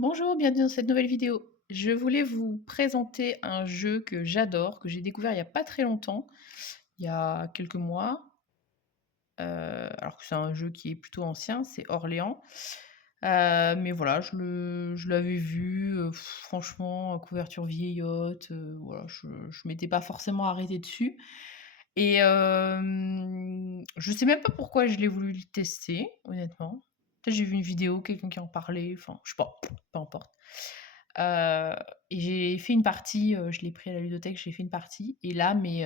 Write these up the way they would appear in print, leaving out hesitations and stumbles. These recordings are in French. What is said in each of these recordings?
Bonjour, bienvenue dans cette nouvelle vidéo. Je voulais vous présenter un jeu que j'adore, que j'ai découvert il y a pas très longtemps, il y a quelques mois, alors que c'est un jeu qui est plutôt ancien, c'est Orléans. Mais voilà, je l'avais vu, franchement, couverture vieillotte, voilà, je m'étais pas forcément arrêtée dessus et je sais même pas pourquoi je l'ai voulu le tester, honnêtement. Peut-être j'ai vu une vidéo, quelqu'un qui en parlait, enfin, je sais pas, peu importe. Heu et j'ai fait une partie, je l'ai pris à la ludothèque, j'ai fait une partie et là, mais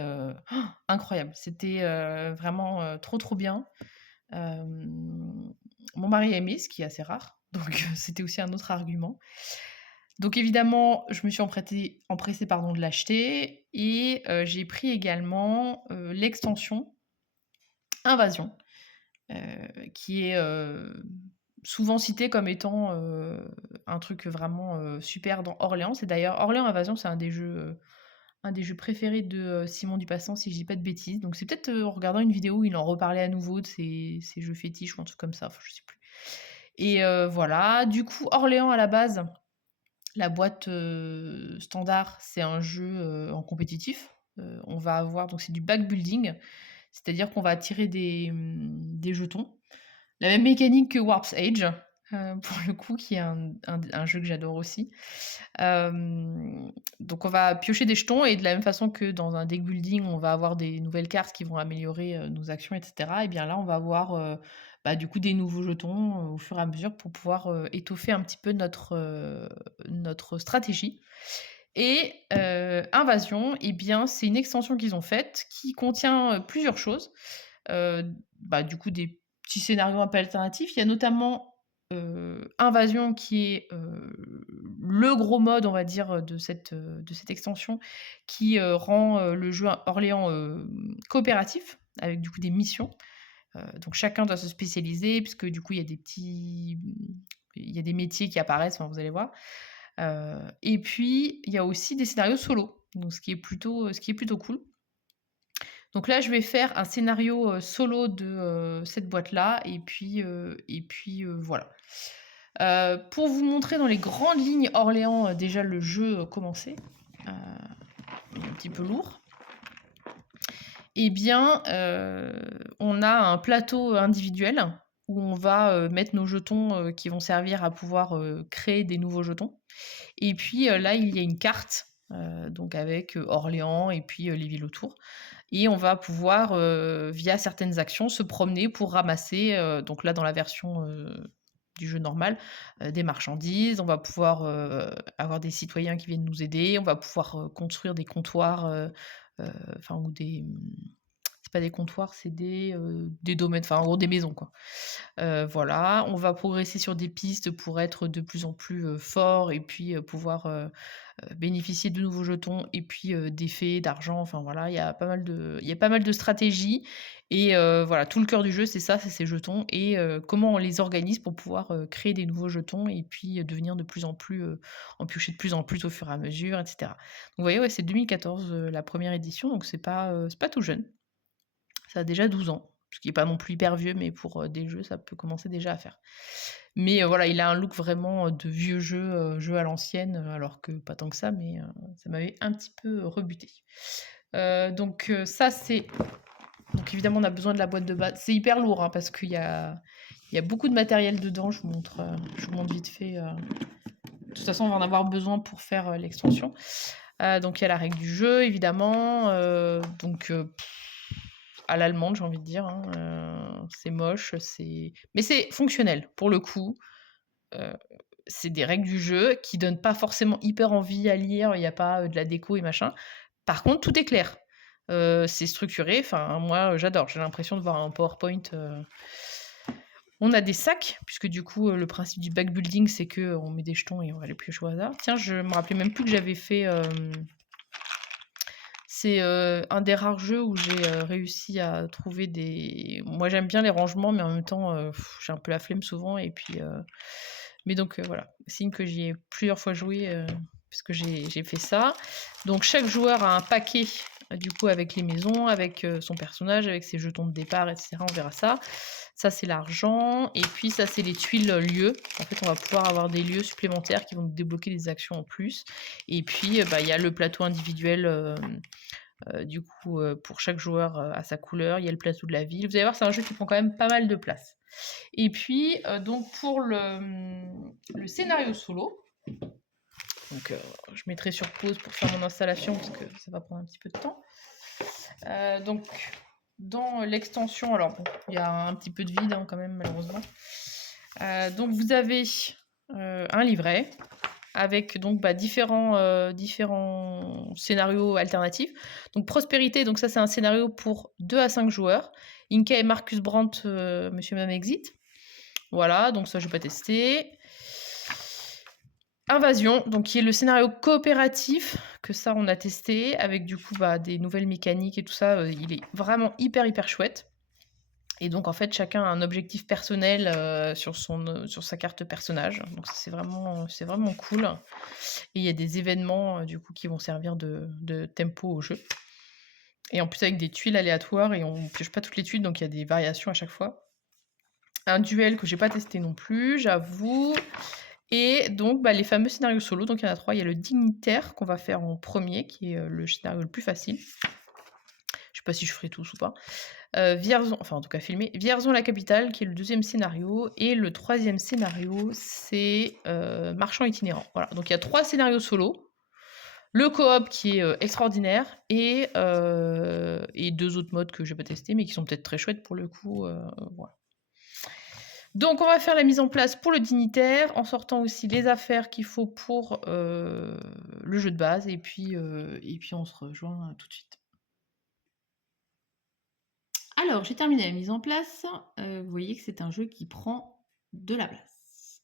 incroyable. C'était, vraiment, trop, trop bien. Mon mari a aimé, ce qui est assez rare, donc c'était aussi un autre argument. Donc évidemment, je me suis empressée, pardon, de l'acheter et j'ai pris également, l'extension Invasion, qui est, souvent citée comme étant, un truc vraiment, super dans Orléans. C'est d'ailleurs Orléans Invasion, c'est un des jeux préférés de, Simon Dupassan, si je dis pas de bêtises. Donc c'est peut-être, en regardant une vidéo où il en reparlait à nouveau de ses jeux fétiches ou un truc comme ça, enfin je sais plus. Et voilà. Du coup, Orléans à la base, la boîte, standard, c'est un jeu, en compétitif. On va avoir donc c'est du backbuilding, c'est-à-dire qu'on va tirer des jetons. La même mécanique que Warp's Age, pour le coup, qui est un jeu que j'adore aussi. Donc on va piocher des jetons et de la même façon que dans un deck building, on va avoir des nouvelles cartes qui vont améliorer, nos actions et cetera, et bien là, on va avoir, bah, du coup, des nouveaux jetons, au fur et à mesure pour pouvoir, étoffer un petit peu notre stratégie. Et Invasion, et bien, c'est une extension qu'ils ont faite qui contient, plusieurs choses. Bah, du coup, des petits scénarios un peu alternatifs. Il y a notamment, Invasion qui est, le gros mode, on va dire, de cette extension qui, rend, le jeu à Orléans, coopératif avec du coup des missions. Donc chacun doit se spécialiser puisque du coup il y a des métiers qui apparaissent, enfin vous allez voir. Et puis il y a aussi des scénarios solo, donc ce qui est plutôt cool. Donc là, je vais faire un scénario, solo de, cette boîte-là et puis, voilà. Pour vous montrer dans les grandes lignes Orléans, déjà le jeu, commencer, il est un petit peu lourd. Eh bien, on a un plateau individuel où on va, mettre nos jetons, qui vont servir à pouvoir, créer des nouveaux jetons. Et puis, là, il y a une carte, donc avec, Orléans et puis, les villes autour. Et on va pouvoir, via certaines actions, se promener pour ramasser, donc là, dans la version, du jeu normal, des marchandises. On va pouvoir, avoir des citoyens qui viennent nous aider. On va pouvoir, construire des comptoirs, enfin ou c'est pas des comptoirs, c'est des domaines, enfin, en gros, des maisons, quoi. Voilà, on va progresser sur des pistes pour être de plus en plus, fort et puis, pouvoir, bénéficier de nouveaux jetons et puis, d'effets, d'argent, enfin voilà, il y a pas mal de stratégies et voilà, tout le cœur du jeu, c'est ça, c'est ces jetons et comment on les organise pour pouvoir, créer des nouveaux jetons et puis, devenir de plus en plus, en piocher de plus en plus au fur et à mesure et cetera. Donc vous voyez, ouais, c'est 2014, la première édition, donc c'est pas tout jeune. Ça a déjà 12 ans, ce qui est pas non plus hyper vieux, mais pour, des jeux, ça peut commencer déjà à faire. Mais, voilà, il a un look vraiment, de vieux jeu à l'ancienne, alors que pas tant que ça, mais, ça m'avait un petit peu, rebutée. Donc, ça c'est donc évidemment on a besoin de la boîte de base. C'est hyper lourd, hein, parce qu'il y a beaucoup de matériel dedans. Je vous montre vite fait, de toute façon on va en avoir besoin pour faire, l'extension. Donc il y a la règle du jeu évidemment, donc, à l'allemande, j'ai envie de dire, hein, c'est moche, mais c'est fonctionnel pour le coup. Heu, c'est des règles du jeu qui donnent pas forcément hyper envie à lire, il y a pas, de la déco et machin. Par contre, tout est clair. C'est structuré, enfin moi, j'adore. J'ai l'impression de voir un PowerPoint. On a des sacs, puisque du coup, le principe du backbuilding, c'est qu'on met des jetons et on va les piocher au hasard. Tiens, je me rappelais même plus que j'avais fait, c'est, un des rares jeux où j'ai, réussi à trouver des moi j'aime bien les rangements, mais en même temps, j'ai un peu la flemme souvent et puis, mais donc, voilà, signe que j'y ai plusieurs fois joué, puisque j'ai fait ça. Donc chaque joueur a un paquet, du coup avec les maisons, avec, son personnage, avec ses jetons de départ et cetera, on verra ça. Ça, c'est l'argent et puis ça, c'est les tuiles, lieux. En fait, on va pouvoir avoir des lieux supplémentaires qui vont nous débloquer des actions en plus et puis, bah, il y a le plateau individuel, du coup, pour chaque joueur, à sa couleur. Il y a le plateau de la ville. Vous allez voir, c'est un jeu qui prend quand même pas mal de place et puis, donc pour le scénario solo, donc je mettrai sur pause pour faire mon installation parce que ça va prendre un petit peu de temps. Donc dans l'extension, alors bon, il y a un petit peu de vide hein, quand même malheureusement. Donc vous avez un livret avec donc différents scénarios alternatifs. Donc prospérité, donc ça c'est un scénario pour 2 à 5 joueurs. Inka et Marcus Brandt, Monsieur et Madame Exit. Voilà, donc ça je vais pas tester. Invasion, donc qui est le scénario coopératif, que ça on a testé, avec du coup des nouvelles mécaniques et tout ça, il est vraiment hyper chouette. Et donc en fait chacun a un objectif personnel sur sa carte personnage, donc c'est vraiment cool. Et il y a des événements du coup qui vont servir de tempo au jeu. Et en plus avec des tuiles aléatoires et on pioche pas toutes les tuiles, donc il y a des variations à chaque fois. Un duel que j'ai pas testé non plus, j'avoue. Et donc, les fameux scénarios solo, donc il y en a 3. Il y a le dignitaire qu'on va faire en premier, qui est le scénario le plus facile. Je sais pas si je ferai tous ou pas. Vierzon, enfin en tout cas filmé. Vierzon la capitale, qui est le deuxième scénario. Et le troisième scénario, c'est Marchand itinérant. Voilà, donc il y a 3 scénarios solo. Le coop qui est extraordinaire et 2 autres modes que j'ai pas testé mais qui sont peut-être très chouettes pour le coup. Voilà. Donc on va faire la mise en place pour le dignitaire, en sortant aussi les affaires qu'il faut pour le jeu de base, et puis on se rejoint tout de suite. Alors, j'ai terminé la mise en place. Vous voyez que c'est un jeu qui prend de la place.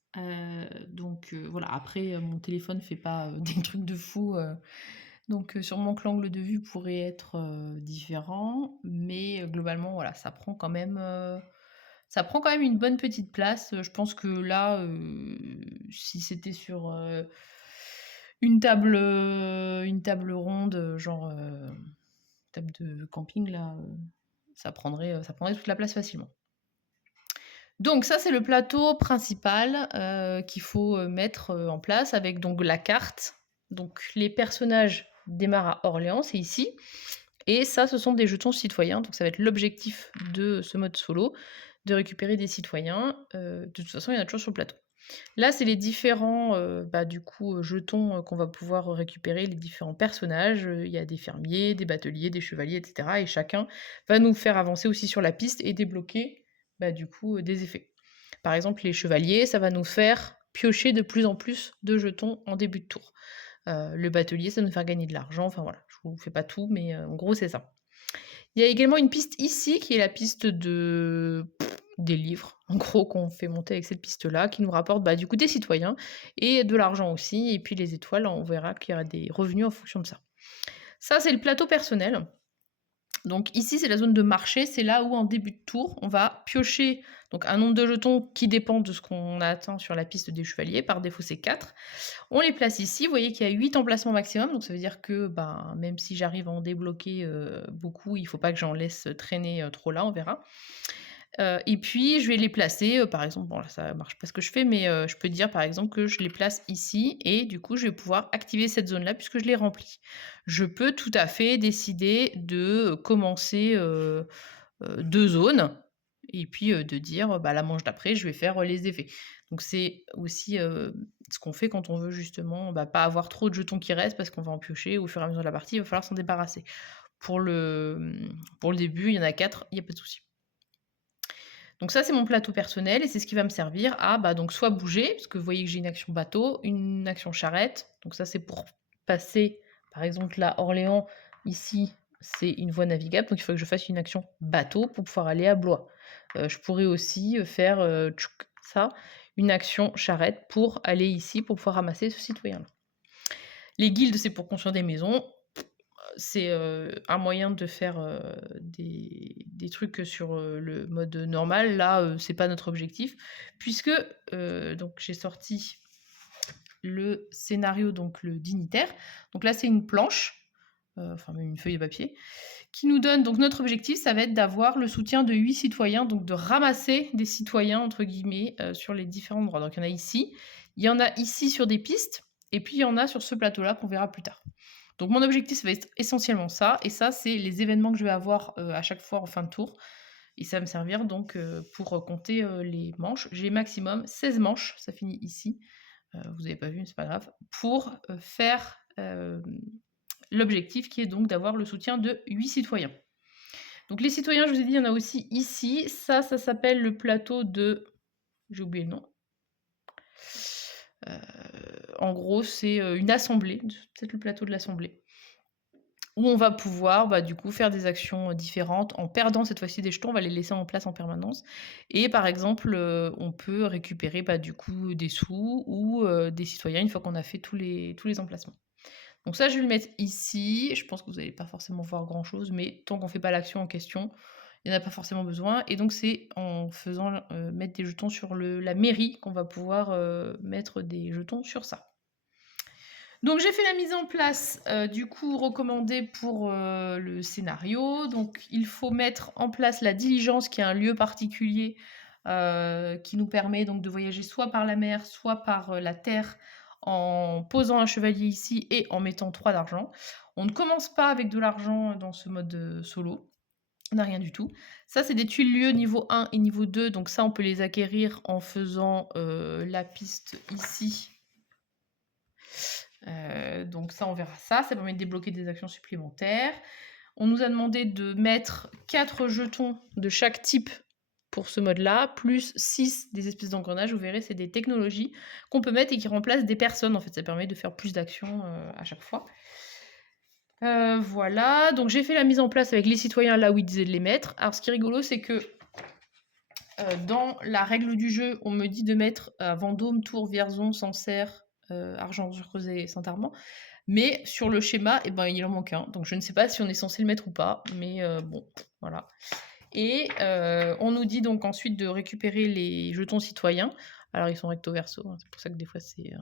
Donc voilà, après mon téléphone fait pas des trucs de fou, donc sûrement que l'angle de vue pourrait être différent, mais globalement voilà, ça prend quand même une bonne petite place. Je pense que là, si c'était sur une table ronde, genre table de camping, là, ça prendrait toute la place facilement. Donc ça, c'est le plateau principal qu'il faut mettre en place avec donc la carte. Donc les personnages démarrent à Orléans, c'est ici. Et ça, ce sont des jetons citoyens. Donc ça va être l'objectif de ce mode solo, de récupérer des citoyens. De toute façon, il y en a toujours sur le plateau. Là, c'est les différents jetons qu'on va pouvoir récupérer, les différents personnages. Il y a des fermiers, des bateliers, des chevaliers, etc. Et chacun va nous faire avancer aussi sur la piste et débloquer des effets. Par exemple, les chevaliers, ça va nous faire piocher de plus en plus de jetons en début de tour. Le batelier, ça va nous faire gagner de l'argent. Enfin voilà, je vous fais pas tout, mais en gros, c'est ça. Il y a également une piste ici qui est la piste des livres, en gros, qu'on fait monter avec cette piste-là, qui nous rapporte du coup des citoyens et de l'argent aussi. Et puis les étoiles, on verra qu'il y aura des revenus en fonction de ça. Ça, c'est le plateau personnel. Donc ici, c'est la zone de marché, c'est là où en début de tour, on va piocher donc un nombre de jetons qui dépend de ce qu'on a atteint sur la piste des chevaliers. Par défaut, c'est 4. On les place ici. Vous voyez qu'il y a 8 emplacements maximum, donc ça veut dire que même si j'arrive à en débloquer beaucoup, il ne faut pas que j'en laisse traîner trop là, on verra. Et puis je vais les placer, par exemple, bon là ça marche pas ce que je fais, mais je peux dire par exemple que je les place ici et du coup je vais pouvoir activer cette zone-là puisque je l'ai remplie. Je peux tout à fait décider de commencer 2 zones et puis de dire, la manche d'après je vais faire les effets. Donc c'est aussi ce qu'on fait quand on veut justement pas avoir trop de jetons qui restent parce qu'on va en piocher au fur et à mesure de la partie, il va falloir s'en débarrasser. Pour le début, il y en a 4, il y a pas de souci. Donc ça, c'est mon plateau personnel et c'est ce qui va me servir à donc soit bouger, parce que vous voyez que j'ai une action bateau, une action charrette. Donc ça, c'est pour passer, par exemple là, Orléans, ici, c'est une voie navigable, donc il faut que je fasse une action bateau pour pouvoir aller à Blois. Je pourrais aussi faire ça, une action charrette pour aller ici, pour pouvoir ramasser ce citoyen-là. Les guildes, c'est pour construire des maisons. C'est un moyen de faire des trucs sur le mode normal. Là, c'est pas notre objectif, puisque donc j'ai sorti le scénario, donc le dignitaire. Donc là, c'est une planche enfin même une feuille de papier, qui nous donne donc notre objectif, ça va être d'avoir le soutien de 8 citoyens, donc de ramasser des citoyens entre guillemets, sur les différents endroits. Donc il y en a ici, il y en a ici sur des pistes et puis il y en a sur ce plateau-là qu'on verra plus tard. Donc mon objectif, ça va être essentiellement ça et ça, c'est les événements que je vais avoir, à chaque fois en fin de tour et ça va me servir donc, pour, compter, les manches. J'ai maximum 16 manches, ça finit ici, vous avez pas vu, mais c'est pas grave, pour, faire, l'objectif qui est donc d'avoir le soutien de 8 citoyens. Donc les citoyens, je vous ai dit, il y en a aussi ici. Ça s'appelle le plateau de j'ai oublié le nom. Heu, En gros, c'est, une assemblée, peut-être le plateau de l'assemblée, où on va pouvoir, bah, du coup, faire des actions, différentes en perdant cette fois-ci des jetons. On va les laisser en place en permanence et par exemple, on peut récupérer, bah, du coup, des sous ou, des citoyens une fois qu'on a fait tous les emplacements. Donc ça, je vais le mettre ici. Je pense que vous n'allez pas forcément voir grand-chose, mais tant qu'on ne fait pas l'action en question, il n'y en a pas forcément besoin. Et donc c'est en faisant, mettre des jetons sur la mairie qu'on va pouvoir, mettre des jetons sur ça. Donc j'ai fait la mise en place, du coup recommandée pour, le scénario. Donc il faut mettre en place la diligence qui est un lieu particulier, qui nous permet donc de voyager soit par la mer, soit par, la terre, en posant un chevalier ici et en mettant 3 d'argent. On ne commence pas avec de l'argent dans ce mode, solo. On n'a rien du tout. Ça, c'est des tuiles lieux niveau 1 et niveau 2, donc ça, on peut les acquérir en faisant, la piste ici. Donc ça, on verra ça. Ça permet de débloquer des actions supplémentaires. On nous a demandé de mettre 4 jetons de chaque type pour ce mode-là, plus 6 des espèces d'engrenages. Vous verrez, c'est des technologies qu'on peut mettre et qui remplacent des personnes. En fait, ça permet de faire plus d'actions à chaque fois. Voilà, donc j'ai fait la mise en place avec les citoyens là où ils disaient de les mettre. Alors ce qui est rigolo, c'est que dans la règle du jeu, on me dit de mettre Vendôme, Tours, Vierzon, Sancerre, Argenton-sur-Creuset et Saint-Armand. Mais sur le schéma, eh ben, il en manque un. Donc je ne sais pas si on est censé le mettre ou pas, mais bon, voilà. Et on nous dit donc ensuite de récupérer les jetons citoyens. Alors ils sont recto verso, hein, c'est pour ça que des fois c'est...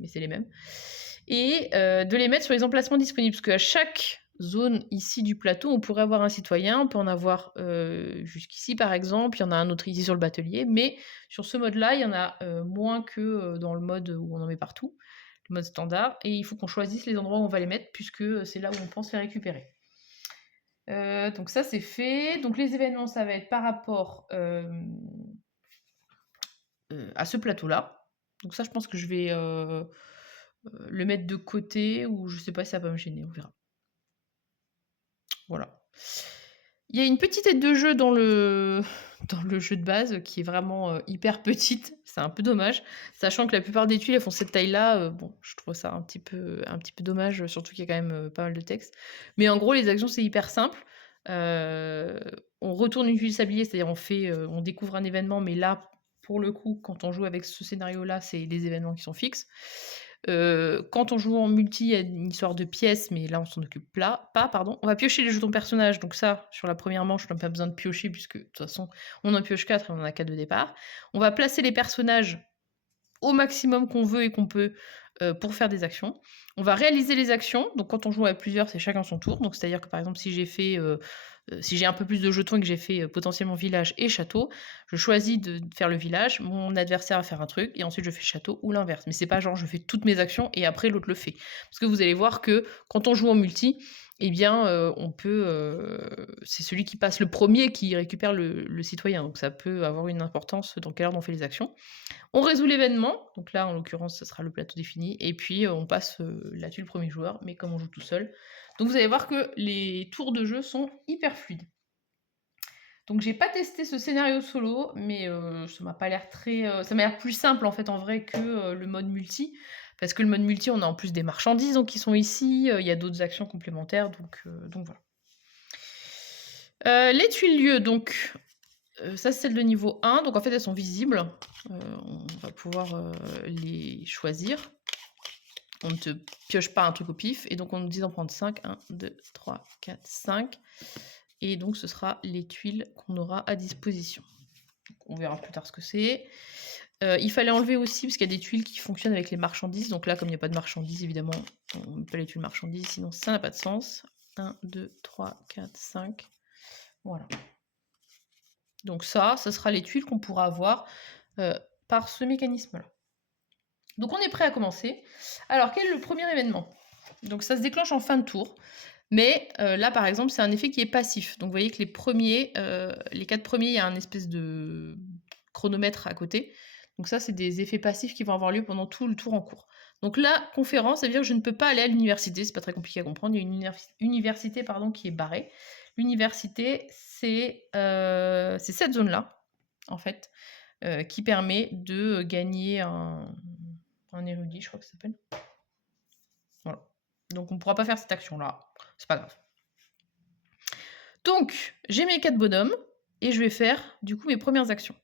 mais c'est les mêmes. Et de les mettre sur les emplacements disponibles. Parce qu'à chaque zone ici du plateau, on pourrait avoir un citoyen, on peut en avoir jusqu'ici par exemple, il y en a un autre ici sur le batelier, mais sur ce mode-là, il y en a moins que dans le mode où on en met partout, le mode standard, et il faut qu'on choisisse les endroits où on va les mettre, puisque c'est là où on pense les récupérer. Donc ça c'est fait. Donc les événements, ça va être par rapport à ce plateau-là. Donc ça, je pense que je vais le mettre de côté, ou je sais pas si ça va me gêner, on verra. Voilà. Il y a une petite aide de jeu dans le dans le jeu de base qui est vraiment, hyper petite. C'est un peu dommage, sachant que la plupart des tuiles, elles font cette taille-là, bon, je trouve ça un petit peu dommage, surtout qu'il y a quand même, pas mal de texte. Mais en gros, les actions, c'est hyper simple. Heu, on retourne une tuile sablier, c'est-à-dire on découvre un événement, mais là, pour le coup, quand on joue avec ce scénario-là, c'est des événements qui sont fixes. Quand on joue en multi, il y a une histoire de pièces, mais là, on s'en occupe pas, pardon. On va piocher les jetons personnages, donc ça, sur la première manche, on n'a pas besoin de piocher puisque, de toute façon, on en pioche 4 et on en a 4 de départ. On va placer les personnages au maximum qu'on veut et qu'on peut, pour faire des actions. On va réaliser les actions, donc quand on joue à plusieurs, c'est chacun son tour. Donc c'est-à-dire que, par exemple, si j'ai fait, si j'ai un peu plus de jetons et que j'ai fait, potentiellement village et château, je choisis de faire le village, mon adversaire va faire un truc et ensuite je fais château ou l'inverse. Mais c'est pas genre je fais toutes mes actions et après l'autre le fait. Parce que vous allez voir que quand on joue en multi, eh bien, on peut, c'est celui qui passe le premier qui récupère le citoyen. Donc ça peut avoir une importance dans quelle ordre on fait les actions. On résout l'événement, donc là, en l'occurrence, ce sera le plateau défini, et puis on passe la tuile premier joueur, mais comme on joue tout seul. Donc vous allez voir que les tours de jeu sont hyper fluides. Donc j'ai pas testé ce scénario solo, mais ça m'a pas l'air très... ça m'a l'air plus simple en fait en vrai que le mode multi, parce que le mode multi, on a en plus des marchandises donc, qui sont ici, il y a d'autres actions complémentaires, donc voilà. Les tuiles lieux, donc ça c'est celle de niveau 1, donc en fait elles sont visibles. On va pouvoir les choisir. On ne te pioche pas un truc au pif, et donc on nous dit d'en prendre 5. 1, 2, 3, 4, 5. Et donc ce sera les tuiles qu'on aura à disposition. Donc, on verra plus tard ce que c'est. Il fallait enlever aussi, parce qu'il y a des tuiles qui fonctionnent avec les marchandises. Donc là, comme il n'y a pas de marchandises, évidemment, on ne met pas les tuiles marchandises, sinon ça n'a pas de sens. 1, 2, 3, 4, 5. Voilà. Donc ça sera les tuiles qu'on pourra avoir par ce mécanisme-là. Donc on est prêt à commencer. Alors quel est le premier événement? Donc ça se déclenche en fin de tour. Mais là, par exemple, c'est un effet qui est passif. Donc vous voyez que les 4 premiers, il y a un espèce de chronomètre à côté. Donc ça, c'est des effets passifs qui vont avoir lieu pendant tout le tour en cours. Donc la conférence, ça veut dire que je ne peux pas aller à l'université. C'est pas très compliqué à comprendre. Il y a une université qui est barrée. L'université, c'est cette zone-là, en fait, qui permet de gagner un érudit, je crois que ça s'appelle. Voilà. Donc on ne pourra pas faire cette action-là. C'est pas grave. Donc, j'ai mes 4 bonhommes, et je vais faire, du coup, mes premières actions.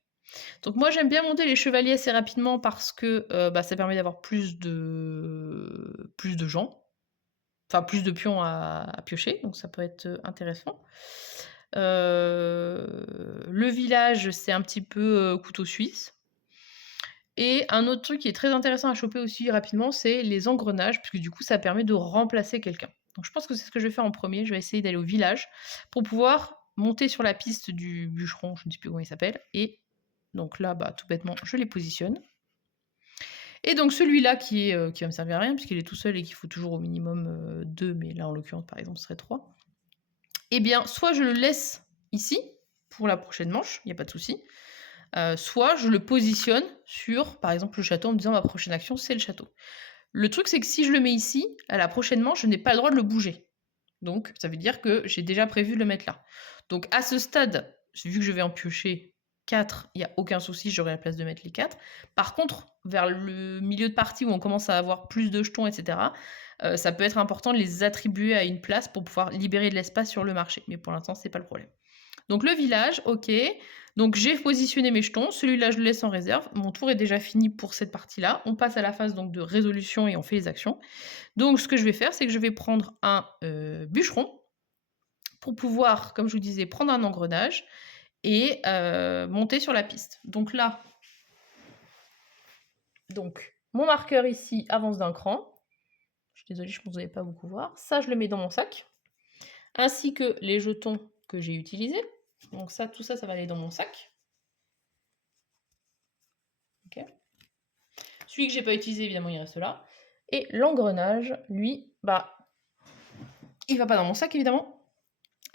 Donc moi, j'aime bien monter les chevaliers assez rapidement parce que ça permet d'avoir plus de gens. Enfin, plus de pions à piocher, donc ça peut être intéressant. Le village, c'est un petit peu couteau suisse. Et un autre truc qui est très intéressant à choper aussi rapidement, c'est les engrenages, puisque du coup, ça permet de remplacer quelqu'un. Donc je pense que c'est ce que je vais faire en premier. Je vais essayer d'aller au village pour pouvoir monter sur la piste du bûcheron, je ne sais plus comment il s'appelle. Et donc là, tout bêtement, je les positionne. Et donc celui-là qui va me servir à rien, puisqu'il est tout seul et qu'il faut toujours au minimum 2, mais là en l'occurrence par exemple ce serait 3. Eh bien, soit je le laisse ici, pour la prochaine manche, il n'y a pas de souci. Soit je le positionne sur, par exemple, le château en me disant ma prochaine action c'est le château. Le truc c'est que si je le mets ici, à la prochaine manche, je n'ai pas le droit de le bouger. Donc ça veut dire que j'ai déjà prévu de le mettre là. Donc à ce stade, vu que je vais en piocher 4, il n'y a aucun souci, j'aurai la place de mettre les 4. Par contre, vers le milieu de partie où on commence à avoir plus de jetons, etc., ça peut être important de les attribuer à une place pour pouvoir libérer de l'espace sur le marché. Mais pour l'instant, c'est pas le problème. Donc le village, ok. Donc j'ai positionné mes jetons, celui-là je le laisse en réserve. Mon tour est déjà fini pour cette partie-là. On passe à la phase donc de résolution et on fait les actions. Donc ce que je vais faire, c'est que je vais prendre un bûcheron pour pouvoir, comme je vous disais, prendre un engrenage et monter sur la piste. Donc là, mon marqueur ici avance d'un cran. Je suis désolée, je pense que vous n'allez pas beaucoup voir. Ça, je le mets dans mon sac, ainsi que les jetons que j'ai utilisés. Donc ça, tout ça, ça va aller dans mon sac. Ok. Celui que j'ai pas utilisé, évidemment, il reste là. Et l'engrenage, lui, il va pas dans mon sac, évidemment.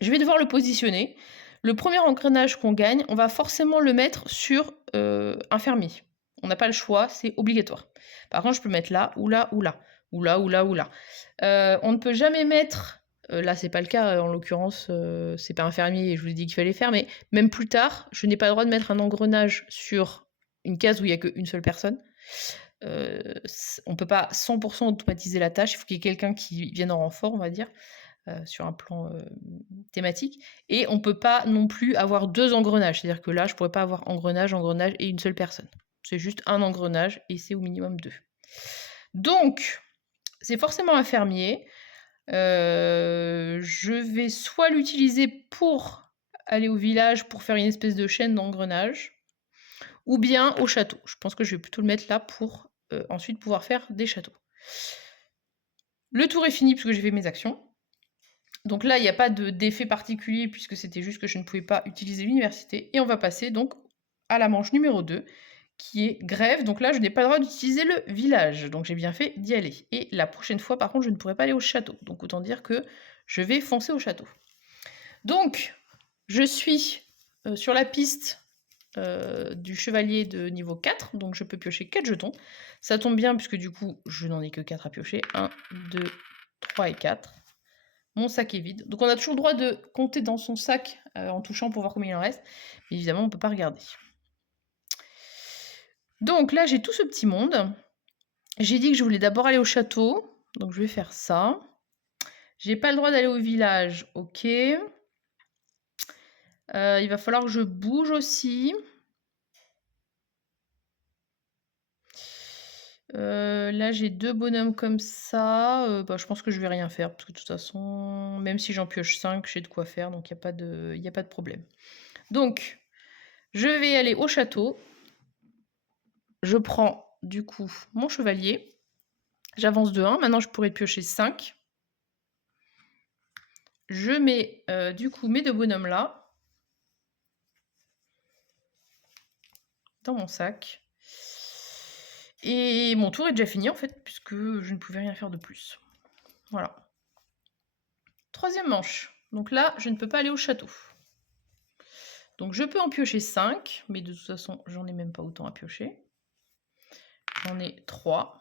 Je vais devoir le positionner. Le premier engrenage qu'on gagne, on va forcément le mettre sur un fermier. On n'a pas le choix, c'est obligatoire. Par contre, je peux le mettre là, ou là, ou là, ou là, ou là, ou là. On ne peut jamais mettre, là c'est pas le cas, en l'occurrence, c'est pas un fermier, et je vous ai dit qu'il fallait faire, mais même plus tard, je n'ai pas le droit de mettre un engrenage sur une case où il n'y a qu'une seule personne. On peut pas 100% automatiser la tâche, il faut qu'il y ait quelqu'un qui vienne en renfort, on va dire. Sur un plan thématique. Et on peut pas non plus avoir 2 engrenages. C'est-à-dire que là, je pourrais pas avoir engrenage et une seule personne. C'est juste un engrenage et c'est au minimum 2. Donc, c'est forcément un fermier. Je vais soit l'utiliser pour aller au village pour faire une espèce de chaîne d'engrenages, ou bien au château. Je pense que je vais plutôt le mettre là pour ensuite pouvoir faire des châteaux. Le tour est fini puisque j'ai fait mes actions. Donc là, il n'y a pas d'effet particulier puisque c'était juste que je ne pouvais pas utiliser l'université. Et on va passer donc à la manche numéro 2 qui est grève. Donc là, je n'ai pas le droit d'utiliser le village. Donc j'ai bien fait d'y aller. Et la prochaine fois, par contre, je ne pourrai pas aller au château. Donc autant dire que je vais foncer au château. Donc, je suis sur la piste du chevalier de niveau 4. Donc je peux piocher 4 jetons. Ça tombe bien puisque du coup, je n'en ai que 4 à piocher. 1, 2, 3 et 4. Mon sac est vide. Donc on a toujours le droit de compter dans son sac en touchant pour voir combien il en reste. Mais évidemment, on ne peut pas regarder. Donc là, j'ai tout ce petit monde. J'ai dit que je voulais d'abord aller au château. Donc je vais faire ça. J'ai pas le droit d'aller au village. Ok. Il va falloir que je bouge aussi. Là, j'ai 2 bonhommes comme ça. Je pense que je vais rien faire. Parce que de toute façon, même si j'en pioche 5, j'ai de quoi faire. Donc il n'y a pas de problème. Donc, je vais aller au château. Je prends du coup mon chevalier. J'avance de 1. Maintenant, je pourrais piocher 5. Je mets, du coup mes 2 bonhommes là dans mon sac et mon tour est déjà fini en fait, puisque je ne pouvais rien faire de plus. Voilà. 3e manche. Donc là, je ne peux pas aller au château. Donc je peux en piocher 5, mais de toute façon, j'en ai même pas autant à piocher. J'en ai 3.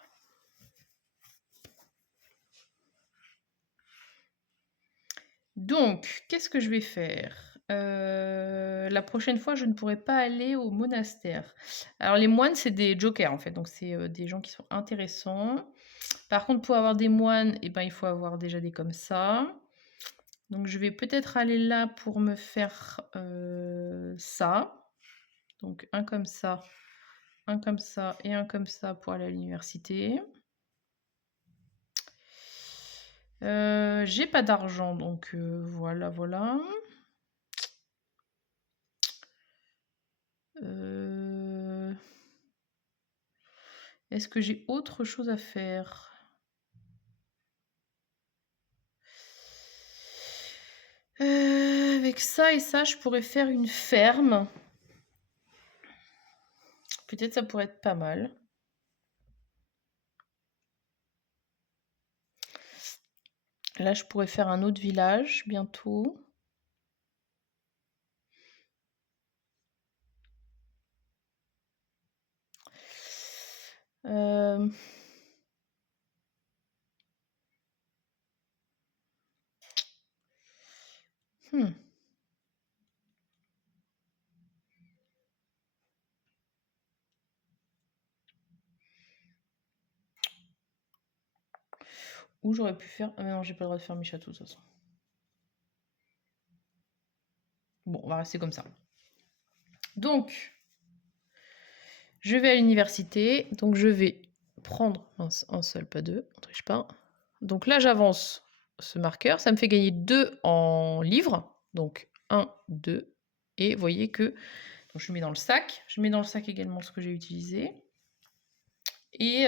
Donc, qu'est-ce que je vais faire? La prochaine fois, je ne pourrai pas aller au monastère. Alors les moines, c'est des jokers en fait, donc c'est, des gens qui sont intéressants. Par contre, pour avoir des moines, et ben, il faut avoir déjà des comme ça. Donc je vais peut-être aller là pour me faire, ça. Donc un comme ça et un comme ça pour aller à l'université. J'ai pas d'argent donc voilà, voilà. Est-ce que j'ai autre chose à faire? Avec ça et ça, je pourrais faire une ferme. Peut-être ça pourrait être pas mal. Là, je pourrais faire un autre village bientôt. Hem Mmh. Ou j'aurais pu faire ah mais non, j'ai pas le droit de faire mes châteaux de toute façon. Bon, on va rester comme ça. Donc, je vais à l'université, donc je vais prendre un seul, pas 2, on triche pas. Donc là, j'avance ce marqueur, ça me fait gagner 2 en livres, donc 1, 2 et vous voyez que donc je le mets dans le sac. Je mets dans le sac également ce que j'ai utilisé et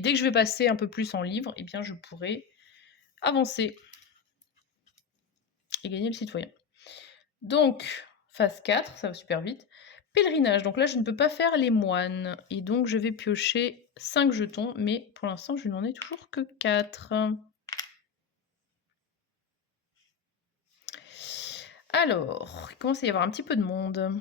dès que je vais passer un peu plus en livres, eh bien je pourrai avancer et gagner le citoyen. Donc, phase 4, ça va super vite. Pèlerinage, donc là je ne peux pas faire les moines et donc je vais piocher 5 jetons, mais pour l'instant je n'en ai toujours que 4. Alors, il commence à y avoir un petit peu de monde.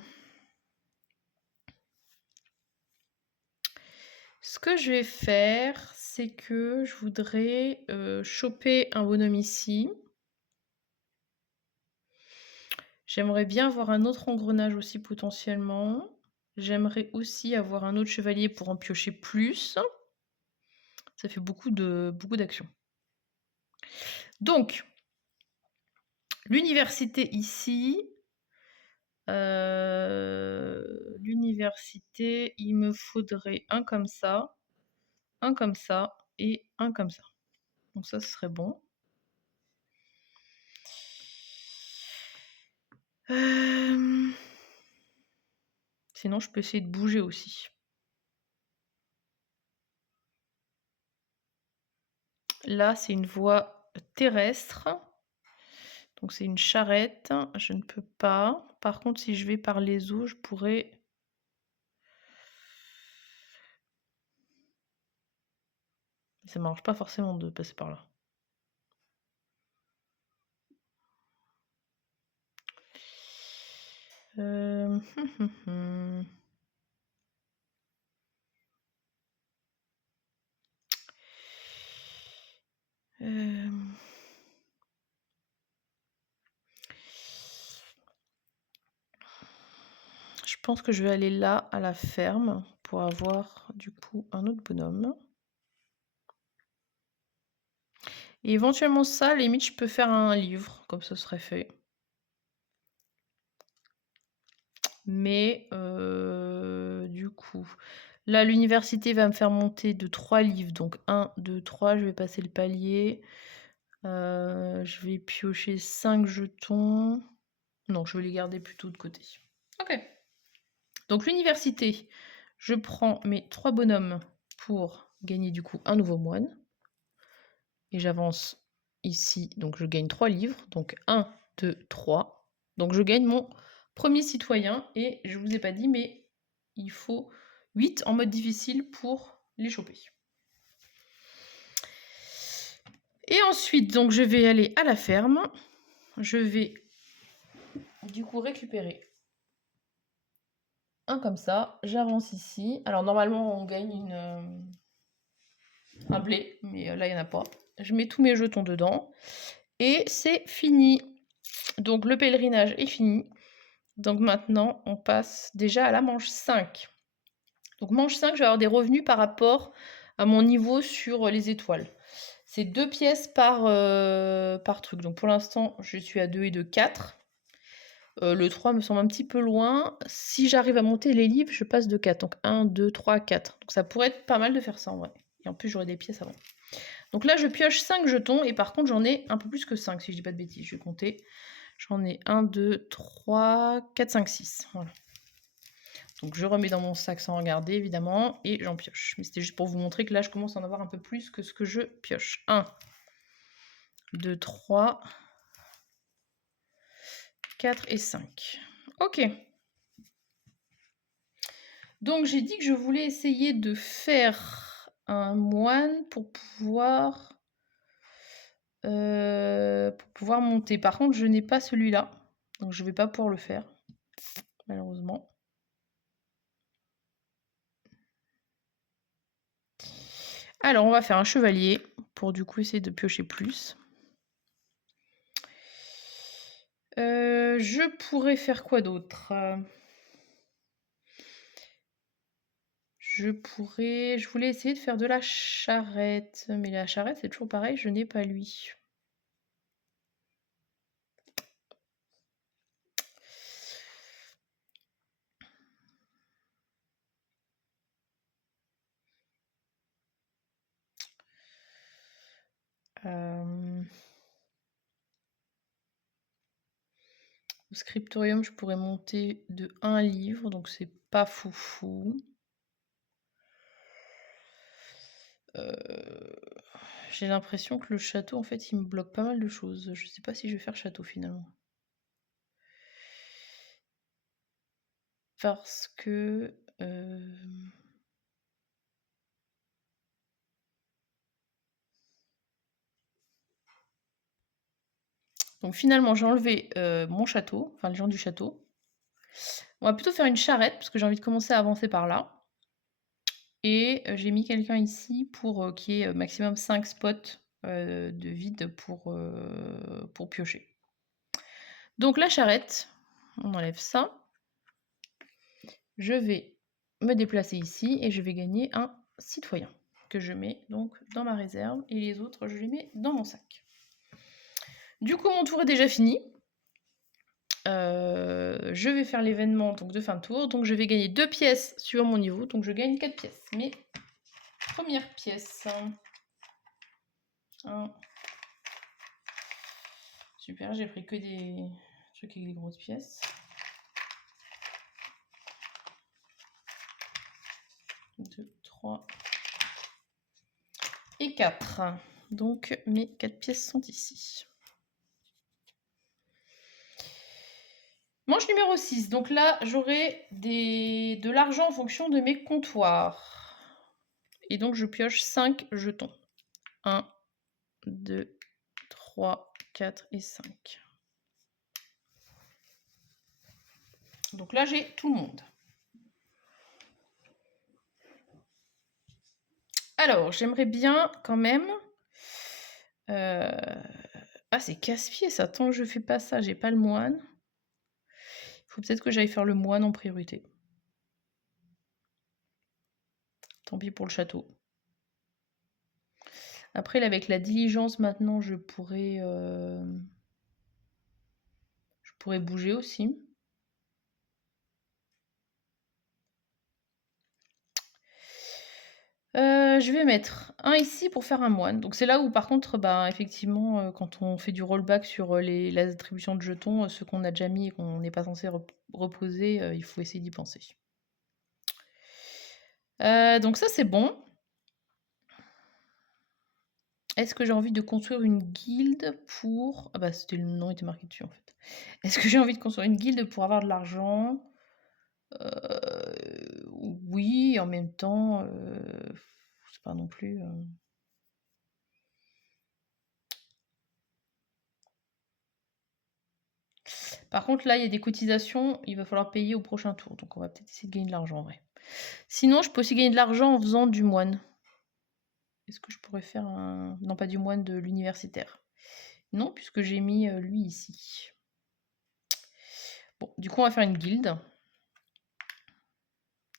Ce que je vais faire, c'est que je voudrais, choper un bonhomme ici. J'aimerais bien avoir un autre engrenage aussi potentiellement. J'aimerais aussi avoir un autre chevalier pour en piocher plus. Ça fait beaucoup d'actions. Donc, l'université ici, l'université, il me faudrait un comme ça et un comme ça. Donc ça, ce serait bon. Sinon, je peux essayer de bouger aussi. Là, c'est une voie terrestre. Donc c'est une charrette, je ne peux pas. Par contre, si je vais par les eaux, je pourrais... Ça ne m'arrange pas forcément de passer par là. Euh... Je pense que je vais aller là, à la ferme, pour avoir du coup un autre bonhomme. Et éventuellement ça, à la limite, je peux faire un livre, comme ça serait fait. Mais du coup, là, l'université va me faire monter de 3 livres. Donc 1, 2, 3, je vais passer le palier. Je vais piocher 5 jetons. Non, je vais les garder plutôt de côté. Ok. Donc l'université, je prends mes 3 bonhommes pour gagner du coup un nouveau moine. Et j'avance ici, donc je gagne 3 livres, donc 1, 2, 3. Donc je gagne mon premier citoyen et je vous ai pas dit, mais il faut 8 en mode difficile pour les choper. Et ensuite, donc je vais aller à la ferme. Je vais du coup récupérer un comme ça. J'avance ici. Alors normalement, on gagne un blé, mais là, il n'y en a pas. Je mets tous mes jetons dedans. Et c'est fini. Donc le pèlerinage est fini. Donc maintenant, on passe déjà à la manche 5. Donc manche 5, je vais avoir des revenus par rapport à mon niveau sur les étoiles. C'est 2 pièces par truc. Donc pour l'instant, je suis à 2 et 2, 4. Le 3 me semble un petit peu loin. Si j'arrive à monter les livres, je passe de 4. Donc 1, 2, 3, 4. Donc ça pourrait être pas mal de faire ça en vrai. Et en plus, j'aurai des pièces avant. Donc là, je pioche 5 jetons. Et par contre, j'en ai un peu plus que 5, si je dis pas de bêtises. Je vais compter. J'en ai 1, 2, 3, 4, 5, 6. Voilà. Donc je remets dans mon sac sans regarder, évidemment. Et j'en pioche. Mais c'était juste pour vous montrer que là, je commence à en avoir un peu plus que ce que je pioche. 1, 2, 3, 4 et 5. Ok. Donc j'ai dit que je voulais essayer de faire un moine pour pouvoir monter. Par contre, je n'ai pas celui-là. Donc je ne vais pas pouvoir le faire, malheureusement. Alors on va faire un chevalier pour du coup essayer de piocher plus. Je pourrais faire quoi d'autre? Je voulais essayer de faire de la charrette, mais la charrette c'est toujours pareil, je n'ai pas lui. Au scriptorium, je pourrais monter de 1 livre, donc c'est pas foufou. J'ai l'impression que le château, en fait, il me bloque pas mal de choses. Je sais pas si je vais faire château finalement. Parce que... Donc finalement, j'ai enlevé mon château, enfin les gens du château. On va plutôt faire une charrette, parce que j'ai envie de commencer à avancer par là. Et j'ai mis quelqu'un ici pour qu'il y ait maximum 5 spots de vide pour piocher. Donc la charrette, on enlève ça. Je vais me déplacer ici et je vais gagner un citoyen que je mets donc dans ma réserve et les autres je les mets dans mon sac. Du coup mon tour est déjà fini. Je vais faire l'événement donc de fin de tour, donc je vais gagner 2 pièces sur mon niveau, donc je gagne 4 pièces. Mes premières pièces. Super, j'ai pris que des trucs avec des grosses pièces. 2, 3 et 4. Donc mes 4 pièces sont ici. Manche numéro 6. Donc là, j'aurai de l'argent en fonction de mes comptoirs. Et donc je pioche 5 jetons. 1, 2, 3, 4 et 5. Donc là, j'ai tout le monde. Alors, j'aimerais bien quand même... Ah, c'est casse-pied ça. Tant que je fais pas ça, j'ai pas le moine. Il faut peut-être que j'aille faire le moine en priorité. Tant pis pour le château. Après, là, avec la diligence, maintenant, je pourrais bouger aussi. Je vais mettre un ici pour faire un moine. Donc c'est là où par contre, bah, effectivement, quand on fait du rollback sur les attributions de jetons, ceux qu'on a déjà mis et qu'on n'est pas censé reposer, il faut essayer d'y penser. Donc ça c'est bon. Est-ce que j'ai envie de construire une guilde pour ah bah, c'était le nom était marqué dessus, en fait. Est-ce que j'ai envie de construire une guilde pour avoir de l'argent? Oui, en même temps, c'est pas non plus, Par contre, là, il y a des cotisations, il va falloir payer au prochain tour, donc on va peut-être essayer de gagner de l'argent, en vrai. Sinon, je peux aussi gagner de l'argent en faisant du moine. Est-ce que je pourrais faire un non, pas du moine, de l'universitaire. Non, puisque j'ai mis, lui ici. Bon, du coup, on va faire une guilde.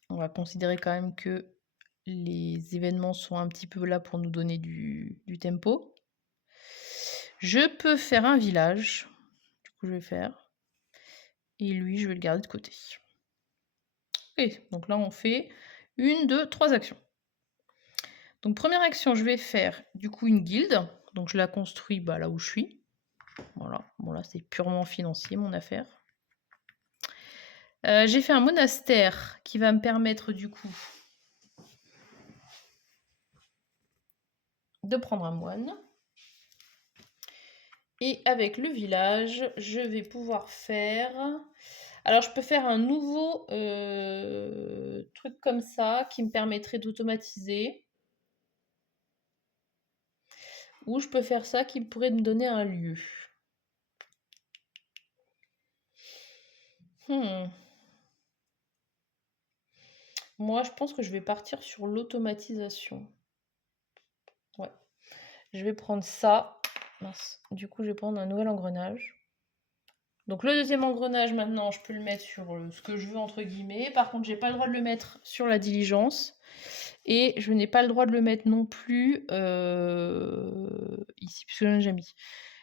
On va considérer quand même que les événements sont un petit peu là pour nous donner du tempo. Je peux faire un village. Du coup, je vais faire. Et lui, je vais le garder de côté. Ok, donc là, on fait 1, 2, 3 actions. Donc, première action, je vais faire du coup une guilde. Donc, je la construis bah, là où je suis. Voilà. Bon, là, c'est purement financier, mon affaire. J'ai fait un monastère qui va me permettre du coup de prendre un moine. Et avec le village, je vais pouvoir faire... Alors, je peux faire un nouveau truc comme ça qui me permettrait d'automatiser. Ou je peux faire ça qui pourrait me donner un lieu. Moi, je pense que je vais partir sur l'automatisation. Ouais. Je vais prendre ça. Mince. Du coup, je vais prendre un nouvel engrenage. Donc le deuxième engrenage, maintenant, je peux le mettre sur ce que je veux, entre guillemets. Par contre, j'ai pas le droit de le mettre sur la diligence. Et je n'ai pas le droit de le mettre non plus ici, puisque je l'ai déjà mis.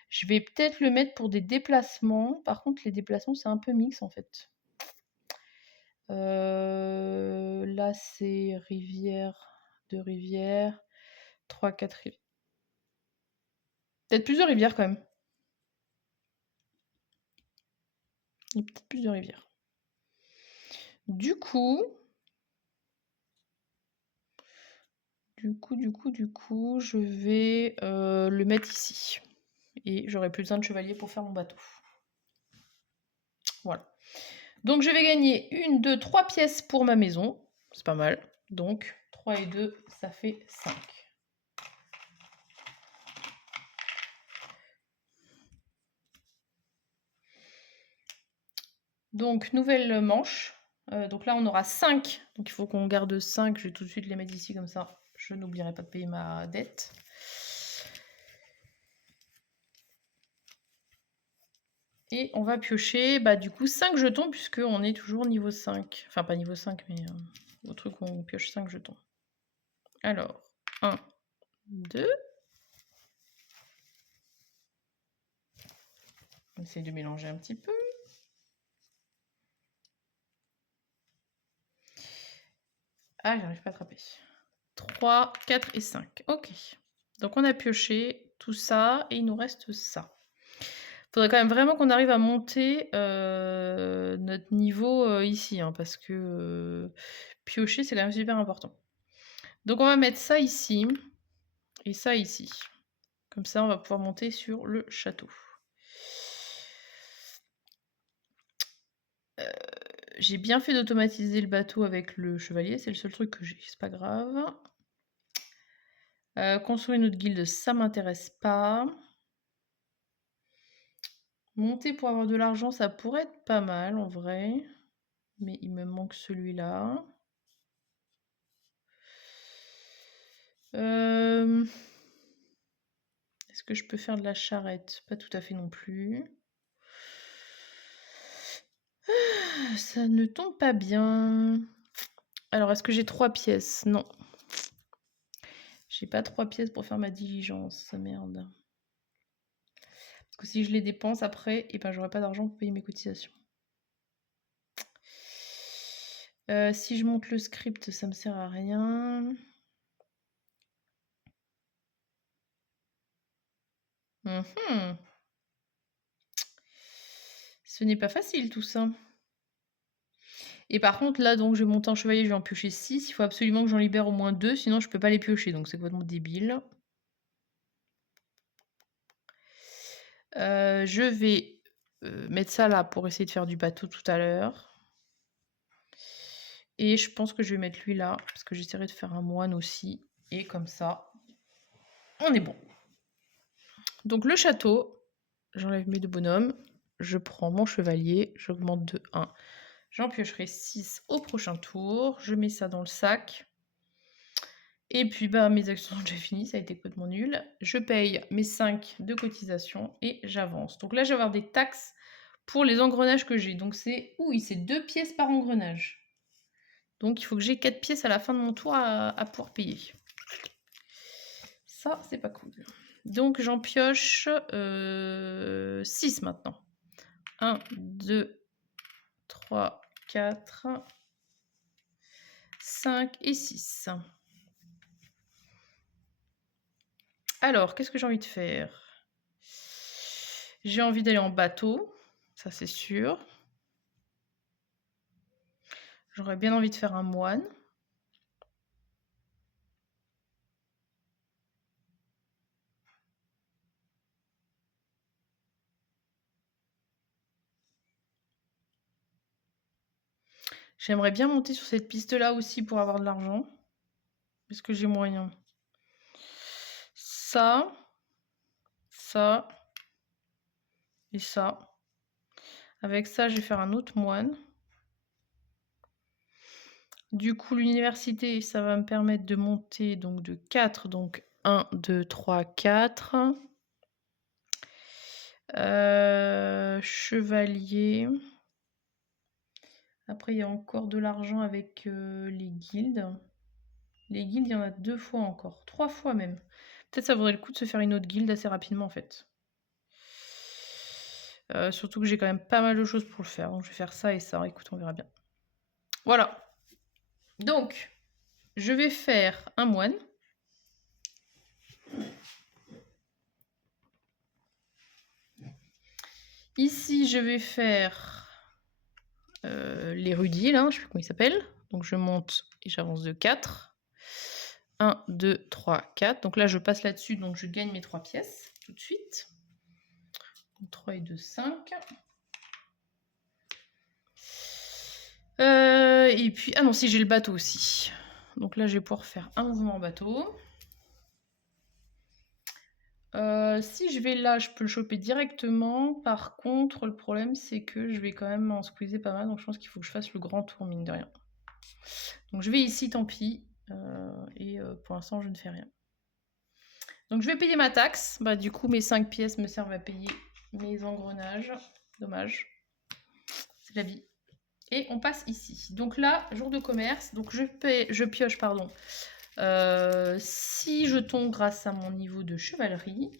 Je vais peut-être le mettre pour des déplacements. Par contre, les déplacements, c'est un peu mix, en fait. Là, c'est rivière, 2 rivières, 3, 4 rivières. Peut-être plus de rivières, quand même. Il y a peut-être plus de rivières. Du coup, je vais le mettre ici. Et j'aurai plus besoin de chevalier pour faire mon bateau. Voilà. Donc je vais gagner 1, 2, 3 pièces pour ma maison. C'est pas mal. Donc 3 et 2, ça fait 5. Donc nouvelle manche. Donc là on aura 5. Donc il faut qu'on garde 5. Je vais tout de suite les mettre ici comme ça. Je n'oublierai pas de payer ma dette. Et on va piocher bah, du coup 5 jetons puisqu'on est toujours niveau 5. Enfin pas niveau 5 mais au truc où on pioche 5 jetons. Alors 1, 2. On essaie de mélanger un petit peu. Ah, j'arrive pas à attraper. 3, 4 et 5. Ok. Donc on a pioché tout ça et il nous reste ça. Faudrait quand même vraiment qu'on arrive à monter notre niveau ici, hein, parce que piocher, c'est quand même super important. Donc on va mettre ça ici et ça ici. Comme ça, on va pouvoir monter sur le château. J'ai bien fait d'automatiser le bateau avec le chevalier, c'est le seul truc que j'ai, c'est pas grave. Construire une autre guilde, ça m'intéresse pas. Monter pour avoir de l'argent, ça pourrait être pas mal en vrai. Mais il me manque celui-là. Est-ce que je peux faire de la charrette? Pas tout à fait non plus. Ça ne tombe pas bien. Alors, est-ce que j'ai 3 pièces? Non. J'ai pas 3 pièces pour faire ma diligence. Merde. Parce que si je les dépense après, et ben j'aurai pas d'argent pour payer mes cotisations. Si je monte le script, ça me sert à rien. Ce n'est pas facile tout ça. Et par contre, là, donc, je vais monter en chevalier, je vais en piocher 6. Il faut absolument que j'en libère au moins 2, sinon je peux pas les piocher, donc c'est complètement débile. Je vais, mettre ça là pour essayer de faire du bateau tout à l'heure et je pense que je vais mettre lui là, parce que j'essaierai de faire un moine aussi et comme ça, on est bon. Donc le château, j'enlève mes 2 bonhommes, je prends mon chevalier, j'augmente de 1. J'en piocherai 6 au prochain tour, je mets ça dans le sac et puis, bah, mes actions sont déjà finies, ça a été complètement nul. Je paye mes 5 de cotisation et j'avance. Donc là, je vais avoir des taxes pour les engrenages que j'ai. Donc c'est oui, c'est 2 pièces par engrenage. Donc il faut que j'ai 4 pièces à la fin de mon tour à pouvoir payer. Ça, c'est pas cool. Donc j'en pioche 6 maintenant. 1, 2, 3, 4, 5 et 6. Alors, qu'est-ce que j'ai envie de faire? J'ai envie d'aller en bateau, ça c'est sûr. J'aurais bien envie de faire un moine. J'aimerais bien monter sur cette piste-là aussi pour avoir de l'argent. Est-ce que j'ai moyen? Ça, ça et ça. Avec ça, je vais faire un autre moine. Du coup, l'université, ça va me permettre de monter donc de 4, donc 1, 2, 3, 4. Chevalier. Après, il y a encore de l'argent avec les guildes. Les guildes, il y en a 2 fois encore. 3 fois même. Peut-être ça vaudrait le coup de se faire une autre guilde assez rapidement en fait. Surtout que j'ai quand même pas mal de choses pour le faire. Donc je vais faire ça et ça. Écoute, on verra bien. Voilà. Donc, je vais faire un moine. Ici, je vais faire l'érudit, là, je sais plus comment il s'appelle. Donc je monte et j'avance de 4. 1, 2, 3, 4. Donc là, je passe là-dessus, donc je gagne mes 3 pièces tout de suite. Donc 3 et 2, 5. Et puis, ah non, si j'ai le bateau aussi. Donc là, je vais pouvoir faire un mouvement en bateau. Si je vais là, je peux le choper directement. Par contre, le problème, c'est que je vais quand même en squeezer pas mal. Donc je pense qu'il faut que je fasse le grand tour, mine de rien. Donc je vais ici, tant pis. Et pour l'instant, je ne fais rien. Donc je vais payer ma taxe. Bah, du coup, mes 5 pièces me servent à payer mes engrenages. Dommage. C'est la vie. Et on passe ici. Donc là, jour de commerce. Donc je pioche, pardon, 6 jetons grâce à mon niveau de chevalerie.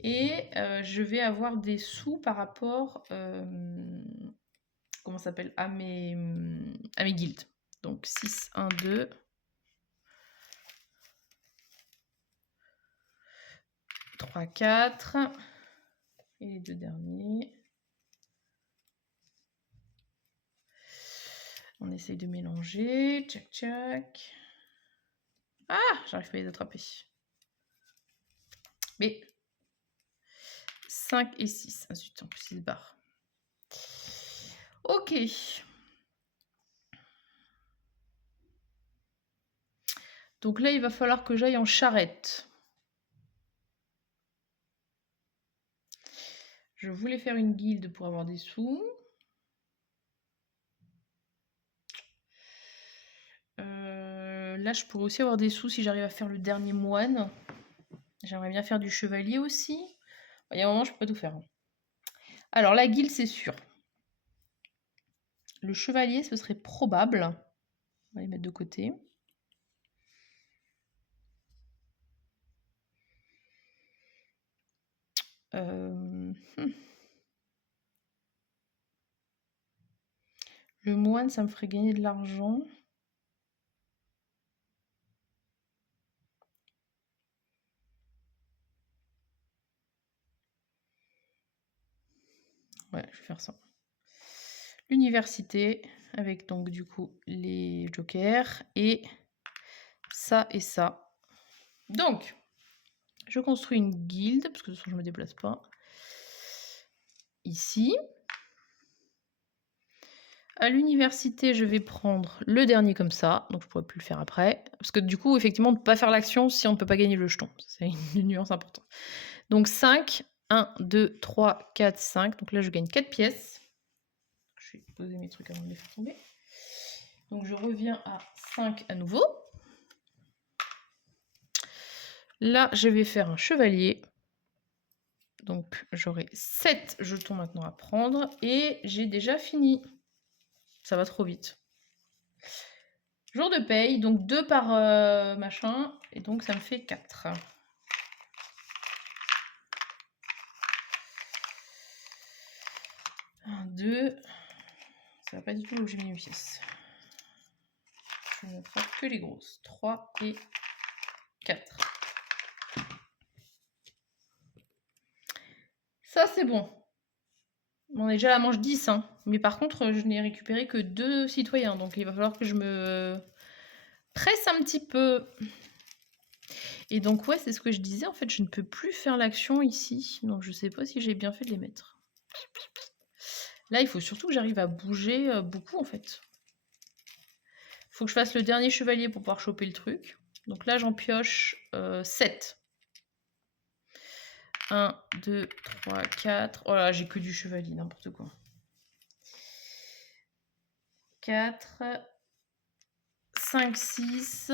Et je vais avoir des sous par rapport comment ça s'appelle, à mes guildes. Donc 6, 1, 2. 3, 4. Et les 2 derniers. On essaye de mélanger. Tchac, tchac. Ah, j'arrive pas à les attraper. Mais 5 et 6. Ah zut, en plus il se barre. Ok. Donc là, il va falloir que j'aille en charrette. Je voulais faire une guilde pour avoir des sous. Là, je pourrais aussi avoir des sous si j'arrive à faire le dernier moine. J'aimerais bien faire du chevalier aussi. Il y a un moment, je peux pas tout faire. Alors, la guilde, c'est sûr. Le chevalier, ce serait probable. On va les mettre de côté. Le moine, ça me ferait gagner de l'argent. Ouais, je vais faire ça. L'université, avec donc du coup les jokers, et ça et ça. Donc, je construis une guilde, parce que de toute façon je me déplace pas. ici. À l'université, je vais prendre le dernier comme ça, donc je pourrais plus le faire après. Parce que du coup, effectivement, on ne peut pas faire l'action si on ne peut pas gagner le jeton. C'est une nuance importante. Donc 5, 1, 2, 3, 4, 5. Donc là, je gagne 4 pièces. Je vais poser mes trucs avant de les faire tomber. Donc je reviens à 5 à nouveau. Là, je vais faire un chevalier. Donc j'aurai 7 jetons maintenant à prendre. Et j'ai déjà fini. Ça va trop vite. Jour de paye, donc 2 par machin. Et donc ça me fait 4. 1, 2. Ça va pas du tout où j'ai mis une pièce. Je ne frappe que les grosses. 3 et 4. Ça, c'est bon. On est déjà à la manche 10. Hein. Mais par contre, je n'ai récupéré que 2 citoyens. Donc, il va falloir que je me presse un petit peu. Et donc, ouais, c'est ce que je disais. En fait, je ne peux plus faire l'action ici. Donc, je ne sais pas si j'ai bien fait de les mettre. Là, il faut surtout que j'arrive à bouger beaucoup, en fait. Il faut que je fasse le dernier chevalier pour pouvoir choper le truc. Donc là, j'en pioche 7. 1, 2, 3, 4. Oh là, j'ai que du chevalier, n'importe quoi. 4, 5, 6.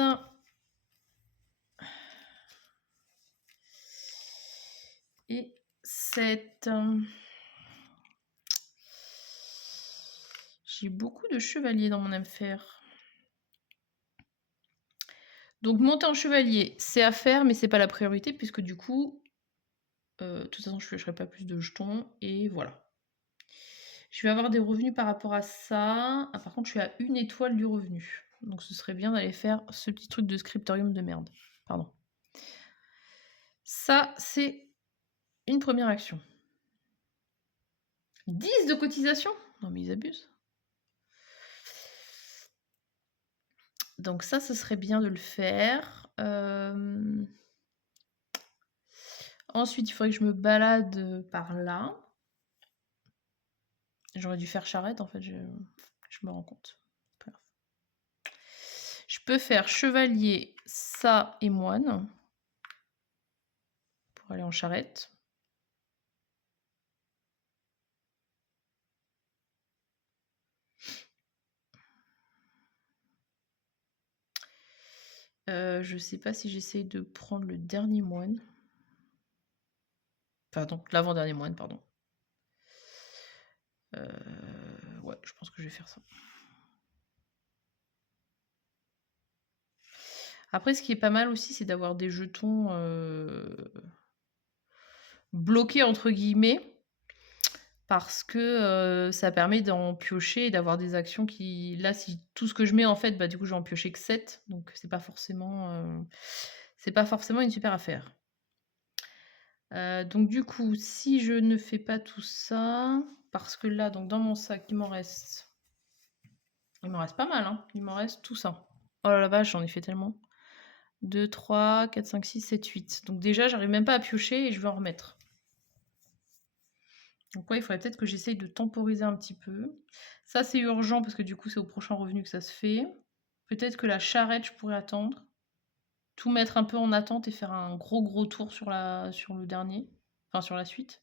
Et 7. J'ai beaucoup de chevaliers dans mon affaire. Donc monter en chevalier, c'est à faire, mais c'est pas la priorité, puisque du coup, de toute façon, je ne piocherai pas plus de jetons, et voilà. Je vais avoir des revenus par rapport à ça. Ah, par contre, je suis à 1 étoile du revenu. Donc ce serait bien d'aller faire ce petit truc de scriptorium de merde. Pardon. Ça, c'est une première action. 10 de cotisation? Non mais ils abusent. Donc ça, ce serait bien de le faire. Ensuite, il faudrait que je me balade par là. J'aurais dû faire charrette, en fait, je me rends compte. Je peux faire chevalier, ça et moine. Pour aller en charrette. Je sais pas si j'essaye de prendre le dernier moine. Pardon, l'avant-dernier moine, pardon. Ouais, je pense que je vais faire ça. Après, ce qui est pas mal aussi, c'est d'avoir des jetons bloqués, entre guillemets, parce que ça permet d'en piocher et d'avoir des actions qui... Là, si tout ce que je mets, en fait, bah, du coup, je vais en piocher que 7, donc c'est pas forcément une super affaire. Donc du coup, si je ne fais pas tout ça, parce que là, donc dans mon sac, il m'en reste pas mal, hein. Il m'en reste tout ça. Oh la vache, j'en ai fait tellement. 2, 3, 4, 5, 6, 7, 8. Donc déjà, j'arrive même pas à piocher et je vais en remettre. Donc ouais, il faudrait peut-être que j'essaye de temporiser un petit peu. Ça, c'est urgent parce que du coup, c'est au prochain revenu que ça se fait. Peut-être que la charrette, je pourrais attendre. Tout mettre un peu en attente et faire un gros tour sur le dernier. Enfin, sur la suite.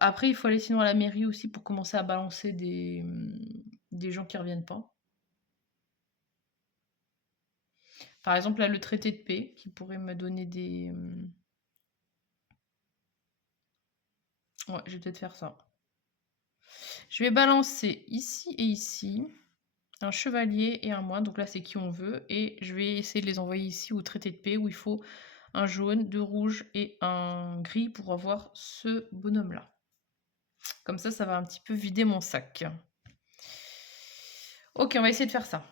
Après, il faut aller sinon à la mairie aussi pour commencer à balancer des gens qui reviennent pas. Par exemple, là, le traité de paix qui pourrait me donner des... Ouais, je vais peut-être faire ça. Je vais balancer ici et ici un chevalier et un moine. Donc là, c'est qui on veut. Et je vais essayer de les envoyer ici au traité de paix où il faut un jaune, 2 rouges et un gris pour avoir ce bonhomme-là. Comme ça va un petit peu vider mon sac. Ok, on va essayer de faire ça.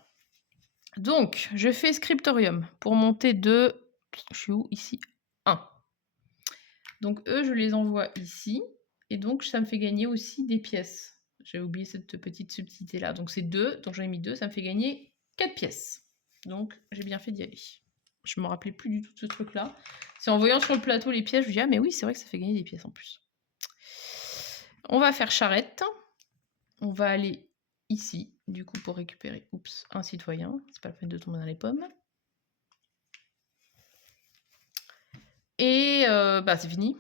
Donc, je fais scriptorium pour monter de... Je suis où? Ici. 1. Donc, eux, je les envoie ici. Et donc, ça me fait gagner aussi des pièces. J'ai oublié cette petite subtilité-là. Donc, c'est 2. Donc, j'en ai mis 2. Ça me fait gagner 4 pièces. Donc, j'ai bien fait d'y aller. Je me rappelais plus du tout de ce truc-là. C'est en voyant sur le plateau les pièces, je me dis, ah mais oui, c'est vrai que ça fait gagner des pièces en plus. On va faire charrette. On va aller ici, du coup, pour récupérer, un citoyen. C'est pas la peine de tomber dans les pommes. Et c'est fini.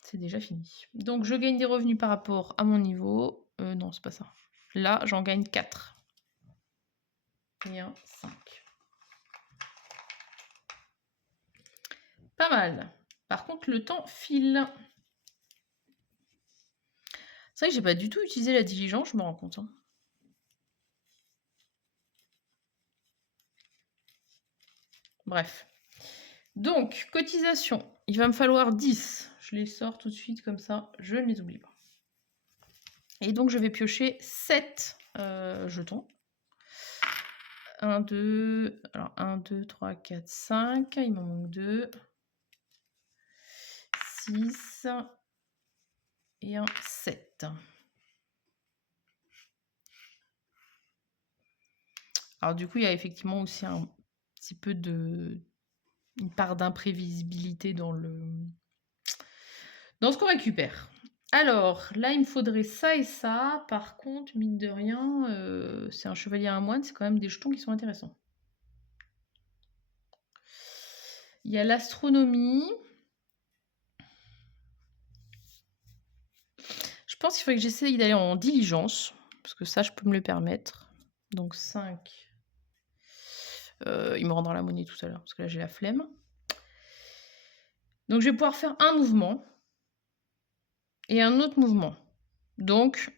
C'est déjà fini. Donc, je gagne des revenus par rapport à mon niveau. Non, c'est pas ça. Là, j'en gagne 4. Et 1, 5. Pas mal. Par contre, le temps file. C'est vrai que j'ai pas du tout utilisé la diligence, je me rends compte. Hein. Bref. Donc, cotisation. Il va me falloir 10. Je les sors tout de suite comme ça, je ne les oublie pas. Et donc, je vais piocher 7 jetons. 1, 2, alors 1, 2, 3, 4, 5. Il m'en manque 2. 6 et un 7. Alors du coup, il y a effectivement aussi un petit peu une part d'imprévisibilité dans ce qu'on récupère. Alors, là, il me faudrait ça et ça. Par contre, mine de rien, c'est un chevalier à un moine, c'est quand même des jetons qui sont intéressants. Il y a l'astronomie. Je pense qu'il faudrait que j'essaye d'aller en diligence, parce que ça, je peux me le permettre. Donc 5. Il me rendra la monnaie tout à l'heure, parce que là, j'ai la flemme. Donc, je vais pouvoir faire un mouvement et un autre mouvement. Donc,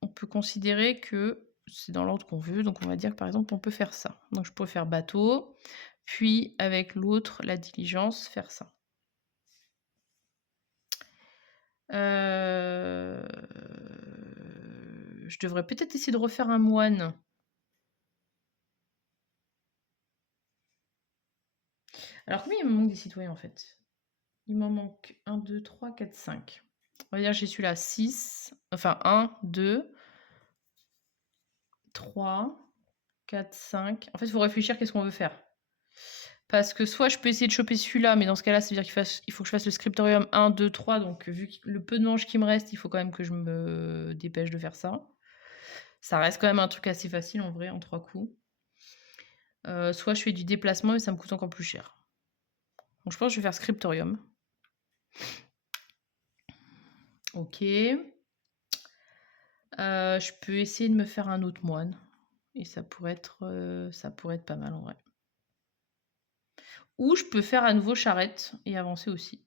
on peut considérer que c'est dans l'ordre qu'on veut. Donc, on va dire que, par exemple, on peut faire ça. Donc, je pourrais faire bateau, puis avec l'autre, la diligence, faire ça. Je devrais peut-être essayer de refaire un moine. Alors, combien il me manque des citoyens, en fait? Il m'en manque 1, 2, 3, 4, 5. On va dire que j'ai celui-là 6. Enfin, 1, 2, 3, 4, 5. En fait, il faut réfléchir qu'est-ce qu'on veut faire. Parce que soit je peux essayer de choper celui-là, mais dans ce cas-là, ça veut dire qu'il faut que je fasse le scriptorium 1, 2, 3. Donc, vu le peu de manches qui me reste, il faut quand même que je me dépêche de faire ça. Ça reste quand même un truc assez facile, en vrai, en 3 coups. Soit je fais du déplacement, mais ça me coûte encore plus cher. Donc, je pense que je vais faire scriptorium. Ok. Je peux essayer de me faire un autre moine. Et ça pourrait être pas mal, en vrai. Ou je peux faire à nouveau charrette et avancer aussi.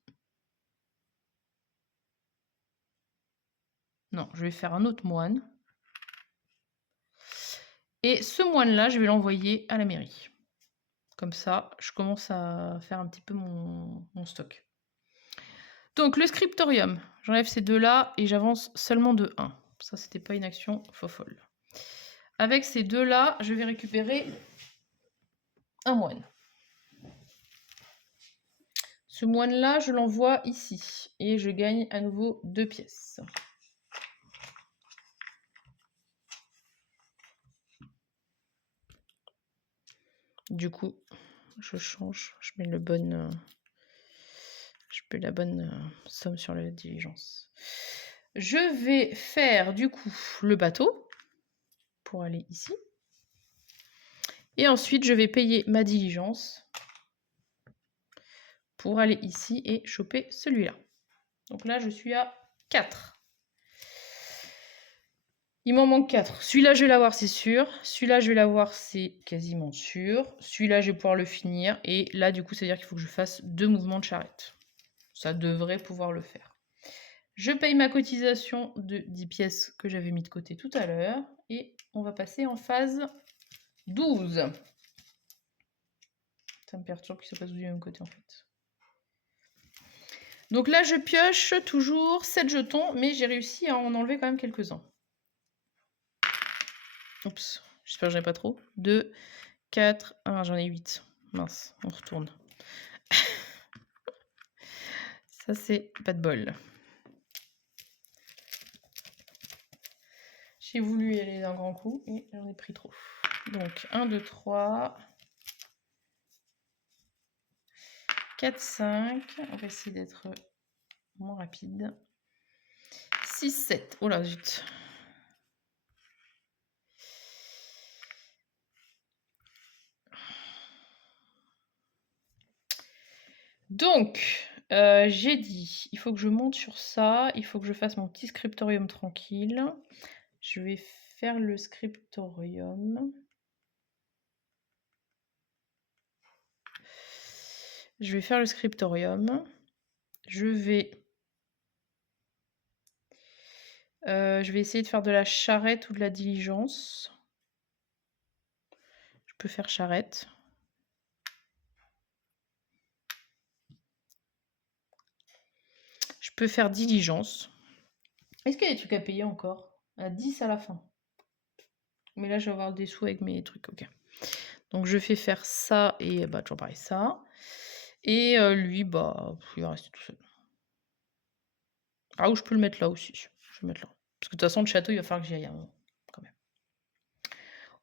Non, je vais faire un autre moine. Et ce moine-là, je vais l'envoyer à la mairie. Comme ça, je commence à faire un petit peu mon stock. Donc, le scriptorium. J'enlève ces deux-là et j'avance seulement de 1. Ça, c'était pas une action fofolle. Avec ces deux-là, je vais récupérer un moine. Ce moine-là, je l'envoie ici. Et je gagne à nouveau 2 pièces. Du coup, je change. Je mets la bonne somme sur la diligence. Je vais faire du coup le bateau pour aller ici. Et ensuite, je vais payer ma diligence pour aller ici et choper celui-là. Donc là, je suis à 4. Il m'en manque 4. Celui-là, je vais l'avoir, c'est sûr. Celui-là, je vais l'avoir, c'est quasiment sûr. Celui-là, je vais pouvoir le finir. Et là, du coup, ça veut dire qu'il faut que je fasse 2 mouvements de charrette. Ça devrait pouvoir le faire. Je paye ma cotisation de 10 pièces que j'avais mis de côté tout à l'heure. Et on va passer en phase 12. Ça me perturbe qu'il ne soit pas du même côté en fait. Donc là, je pioche toujours 7 jetons, mais j'ai réussi à en enlever quand même quelques-uns. Oups, j'espère que j'en ai pas trop. 2, 4, 1, j'en ai 8. Mince, on retourne. Ça, c'est pas de bol. J'ai voulu y aller d'un grand coup et j'en ai pris trop. Donc, 1, 2, 3. 4, 5. On va essayer d'être moins rapide. 6, 7. Oh là, zut. Donc, j'ai dit, il faut que je monte sur ça, il faut que je fasse mon petit scriptorium tranquille. Je vais faire le scriptorium. Je vais faire le scriptorium. Je vais essayer de faire de la charrette ou de la diligence. Je peux faire charrette. Je peux faire diligence. Est-ce qu'il y a des trucs à payer encore? À 10 à la fin. Mais là, je vais avoir des sous avec mes trucs. Ok. Donc, je fais faire ça et bah, toujours pareil, ça. Et lui, bah, il va rester tout seul. Ah, ou je peux le mettre là aussi. Je vais le mettre là. Parce que de toute façon, le château, il va falloir que j'y aille un moment, quand même.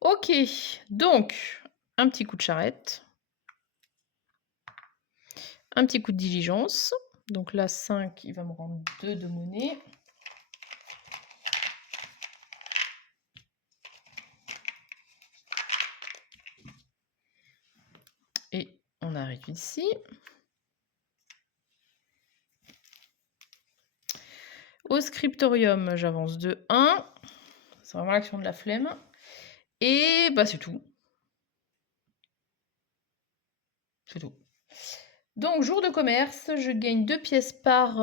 Ok. Donc, un petit coup de charrette. Un petit coup de diligence. Donc là, 5, il va me rendre 2 de monnaie. Et on arrive ici. Au scriptorium, j'avance de 1. C'est vraiment l'action de la flemme. Et bah c'est tout. C'est tout. Donc, jour de commerce, je gagne 2 pièces par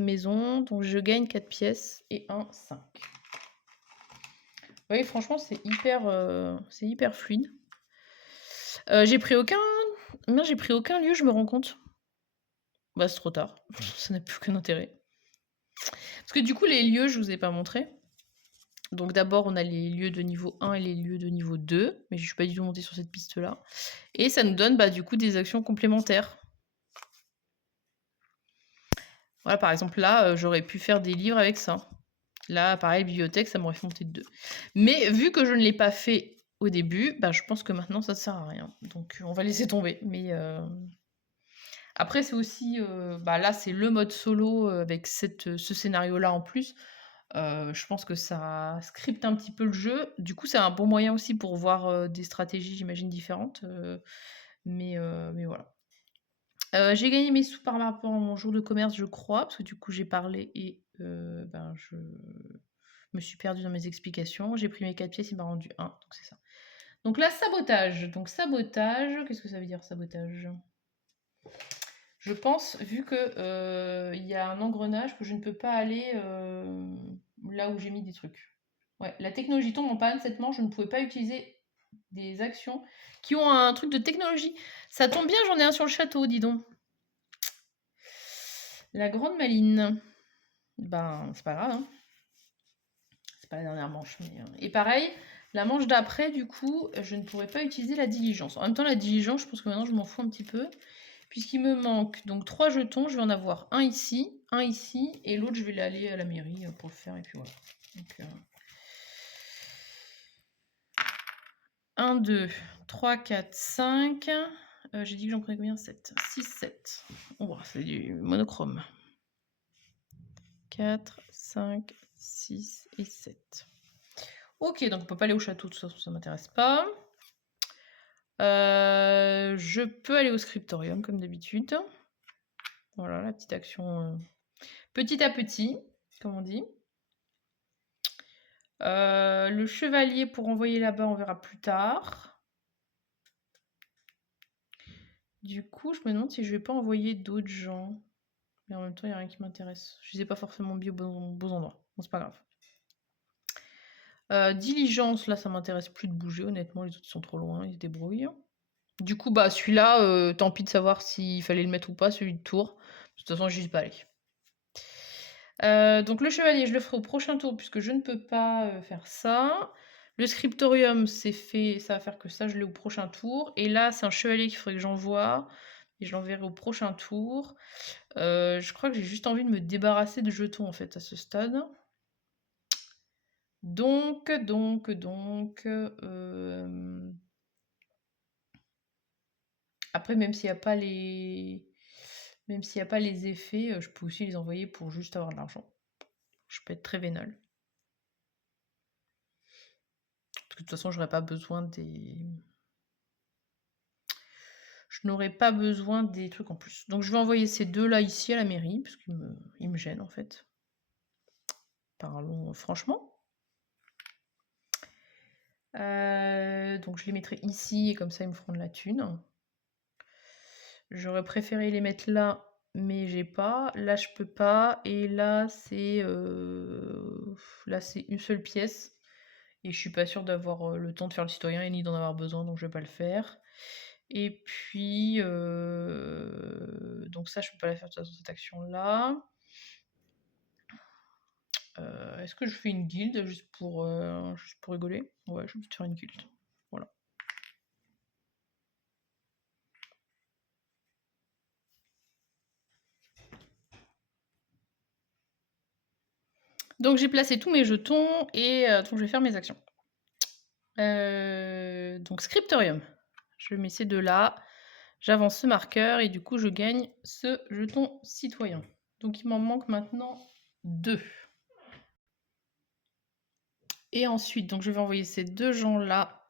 maison. Donc, je gagne 4 pièces et 1, 5. Oui, franchement, c'est hyper fluide. J'ai pris aucun... Non, j'ai pris aucun lieu, je me rends compte. Bah, c'est trop tard. Ça n'a plus aucun intérêt. Parce que du coup, les lieux, je vous ai pas montré. Donc d'abord, on a les lieux de niveau 1 et les lieux de niveau 2. Mais je suis pas du tout montée sur cette piste-là. Et ça nous donne bah, du coup des actions complémentaires. Voilà, par exemple, là, j'aurais pu faire des livres avec ça. Là, pareil, bibliothèque, ça m'aurait fait monter de 2. Mais vu que je ne l'ai pas fait au début, bah, je pense que maintenant, ça ne sert à rien. Donc, on va laisser tomber. Mais après, c'est aussi... bah, là, c'est le mode solo avec ce scénario-là en plus. Je pense que ça scripte un petit peu le jeu. Du coup, c'est un bon moyen aussi pour voir des stratégies, j'imagine, différentes. Mais voilà. J'ai gagné mes sous par rapport à mon jour de commerce, je crois, parce que du coup, j'ai parlé et ben, je me suis perdue dans mes explications. J'ai pris mes 4 pièces, il m'a rendu 1, donc c'est ça. Donc là, sabotage. Donc sabotage, qu'est-ce que ça veut dire, sabotage? Je pense, vu que il y a un engrenage, que je ne peux pas aller là où j'ai mis des trucs. Ouais, la technologie tombe en panne. Cette manche, je ne pouvais pas utiliser des actions qui ont un truc de technologie. Ça tombe bien, j'en ai un sur le château, dis donc. La grande maline. Ben, c'est pas grave, hein. C'est pas la dernière manche. Mais, Et pareil, la manche d'après, du coup, je ne pourrais pas utiliser la diligence. En même temps, la diligence, je pense que maintenant, je m'en fous un petit peu. Puisqu'il me manque donc 3 jetons, je vais en avoir un ici, et l'autre, je vais aller à la mairie pour le faire, et puis voilà. Donc, 1, 2, 3, 4, 5. J'ai dit que j'en prenais combien? 7. 6, 7. Oh, c'est du monochrome. 4, 5, 6 et 7. Ok, donc on peut pas aller au château, tout ça, ça m'intéresse pas. Je peux aller au scriptorium, comme d'habitude. Voilà, la petite action petit à petit, comme on dit. Le chevalier pour envoyer là-bas, on verra plus tard. Du coup, je me demande si je vais pas envoyer d'autres gens. Mais en même temps, il n'y a rien qui m'intéresse. Je les ai pas forcément mis aux beaux endroits. Bon, c'est pas grave. Diligence, là, ça m'intéresse plus de bouger, honnêtement. Les autres sont trop loin, ils se débrouillent. Du coup, bah celui-là, tant pis de savoir s'il fallait le mettre ou pas, celui de tour. De toute façon, je n'y suis pas allée. Donc le chevalier, je le ferai au prochain tour puisque je ne peux pas faire ça. Le scriptorium, c'est fait, ça va faire que ça, je l'ai au prochain tour. Et là, c'est un chevalier qu'il faudrait que j'envoie. Et je l'enverrai au prochain tour. Je crois que j'ai juste envie de me débarrasser de jetons en fait à ce stade. Donc. Après, même s'il n'y a pas les Même s'il y a pas les effets, je peux aussi les envoyer pour juste avoir de l'argent. Je peux être très vénale. Parce que de toute façon, j'aurais pas besoin des je n'aurais pas besoin des trucs en plus. Donc je vais envoyer ces 2 là ici à la mairie, parce qu'ils me gênent en fait. Parlons franchement. Donc je les mettrai ici et comme ça ils me feront de la thune. J'aurais préféré les mettre là, mais j'ai pas. Là je peux pas. Et là c'est une seule pièce. Et je suis pas sûre d'avoir le temps de faire le citoyen et ni d'en avoir besoin, donc je vais pas le faire. Et puis donc ça je peux pas la faire de toute façon, cette action là. Est-ce que je fais une guilde juste pour rigoler? Ouais, je vais faire une guilde. Voilà. Donc j'ai placé tous mes jetons et donc je vais faire mes actions. Donc Scriptorium. Je mets ces 2 là. J'avance ce marqueur et du coup je gagne ce jeton citoyen. Donc il m'en manque maintenant 2. Et ensuite, donc je vais envoyer ces 2 gens-là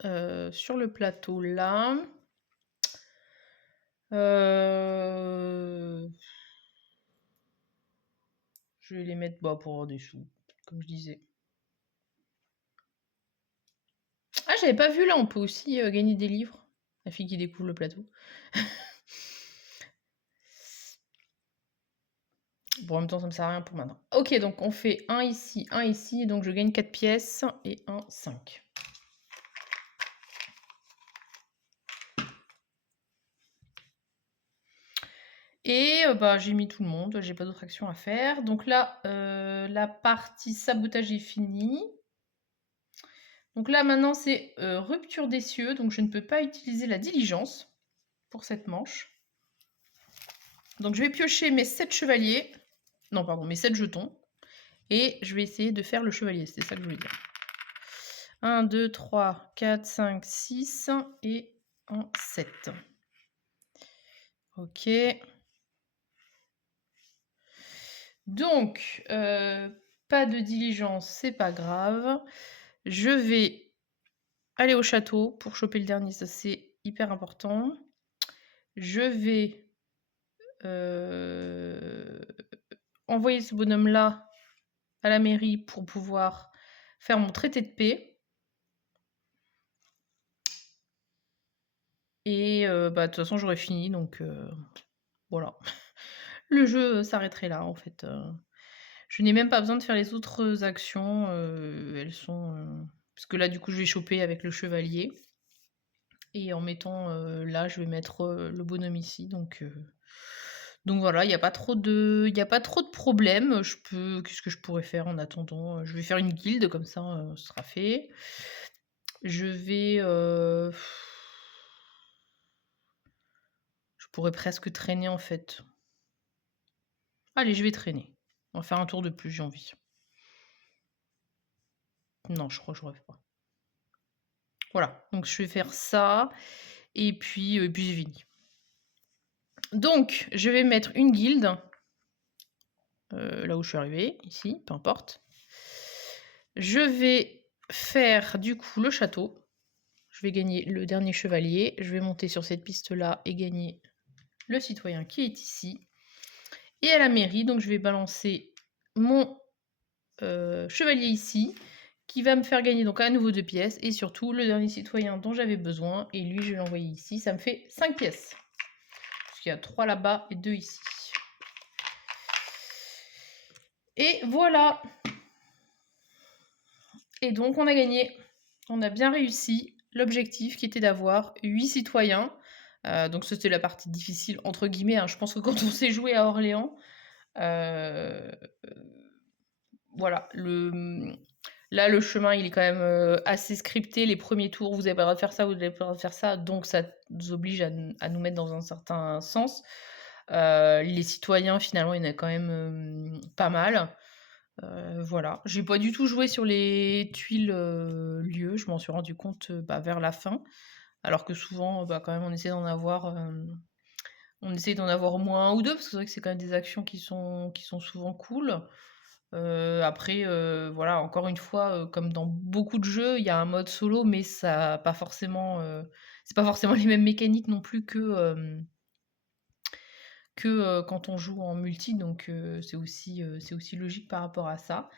sur le plateau là. Je vais les mettre pour avoir des sous, comme je disais. Ah, j'avais pas vu là, on peut aussi gagner des livres. La fille qui découvre le plateau. Bon, en même temps, ça me sert à rien pour maintenant. Ok, donc on fait un ici, donc je gagne 4 pièces et un 5. Et bah, j'ai mis tout le monde, j'ai pas d'autre action à faire. Donc là, la partie sabotage est finie. Donc là, maintenant, c'est rupture des cieux, donc je ne peux pas utiliser la diligence pour cette manche. Donc je vais piocher mes 7 chevaliers, non, pardon, mes 7 jetons, et je vais essayer de faire le chevalier, c'est ça que je voulais dire. 1, 2, 3, 4, 5, 6 et un 7. Ok. Donc, pas de diligence, c'est pas grave. Je vais aller au château pour choper le dernier, ça c'est hyper important. Je vais envoyer ce bonhomme-là à la mairie pour pouvoir faire mon traité de paix. Et bah, de toute façon, j'aurais fini, donc voilà. Le jeu s'arrêterait là, en fait. Je n'ai même pas besoin de faire les autres actions. Elles sont... Parce que là, du coup, je vais choper avec le chevalier. Et en mettant là, je vais mettre le bonhomme ici. Donc voilà, il n'y a pas trop de problèmes. Qu'est-ce que je pourrais faire en attendant? Je vais faire une guilde, comme ça, ce sera fait. Je vais... Je pourrais presque traîner, en fait. Allez, je vais traîner. On va faire un tour de plus, j'ai envie. Non, je crois que je rêve pas. Voilà, donc je vais faire ça. Et puis j'ai fini. Donc, je vais mettre une guilde. Là où je suis arrivée, ici, peu importe. Je vais faire du coup le château. Je vais gagner le dernier chevalier. Je vais monter sur cette piste-là et gagner le citoyen qui est ici. Et à la mairie, donc je vais balancer mon chevalier ici, qui va me faire gagner donc à nouveau 2 pièces. Et surtout, le dernier citoyen dont j'avais besoin. Et lui, je vais l'envoyer ici. Ça me fait 5 pièces. Parce qu'il y a 3 là-bas et 2 ici. Et voilà. Et donc, on a gagné. On a bien réussi l'objectif qui était d'avoir 8 citoyens. Donc c'était la partie difficile, entre guillemets. Hein. Je pense que quand on s'est joué à Orléans, voilà, là le chemin il est quand même assez scripté. Les premiers tours, vous avez pas le droit de faire ça, vous avez pas le droit de faire ça. Donc ça nous oblige à nous mettre dans un certain sens. Les citoyens, finalement, il y en a quand même pas mal. Voilà, j'ai pas du tout joué sur les tuiles lieux, je m'en suis rendu compte vers la fin, alors que souvent, quand même, on essaie d'en avoir On essaye d'en avoir au moins 1 ou 2 parce que c'est vrai que c'est quand même des actions qui sont souvent cool. Après, voilà, encore une fois, comme dans beaucoup de jeux, il y a un mode solo, mais ça a pas forcément, c'est pas forcément les mêmes mécaniques non plus quand on joue en multi, donc c'est aussi logique par rapport à ça.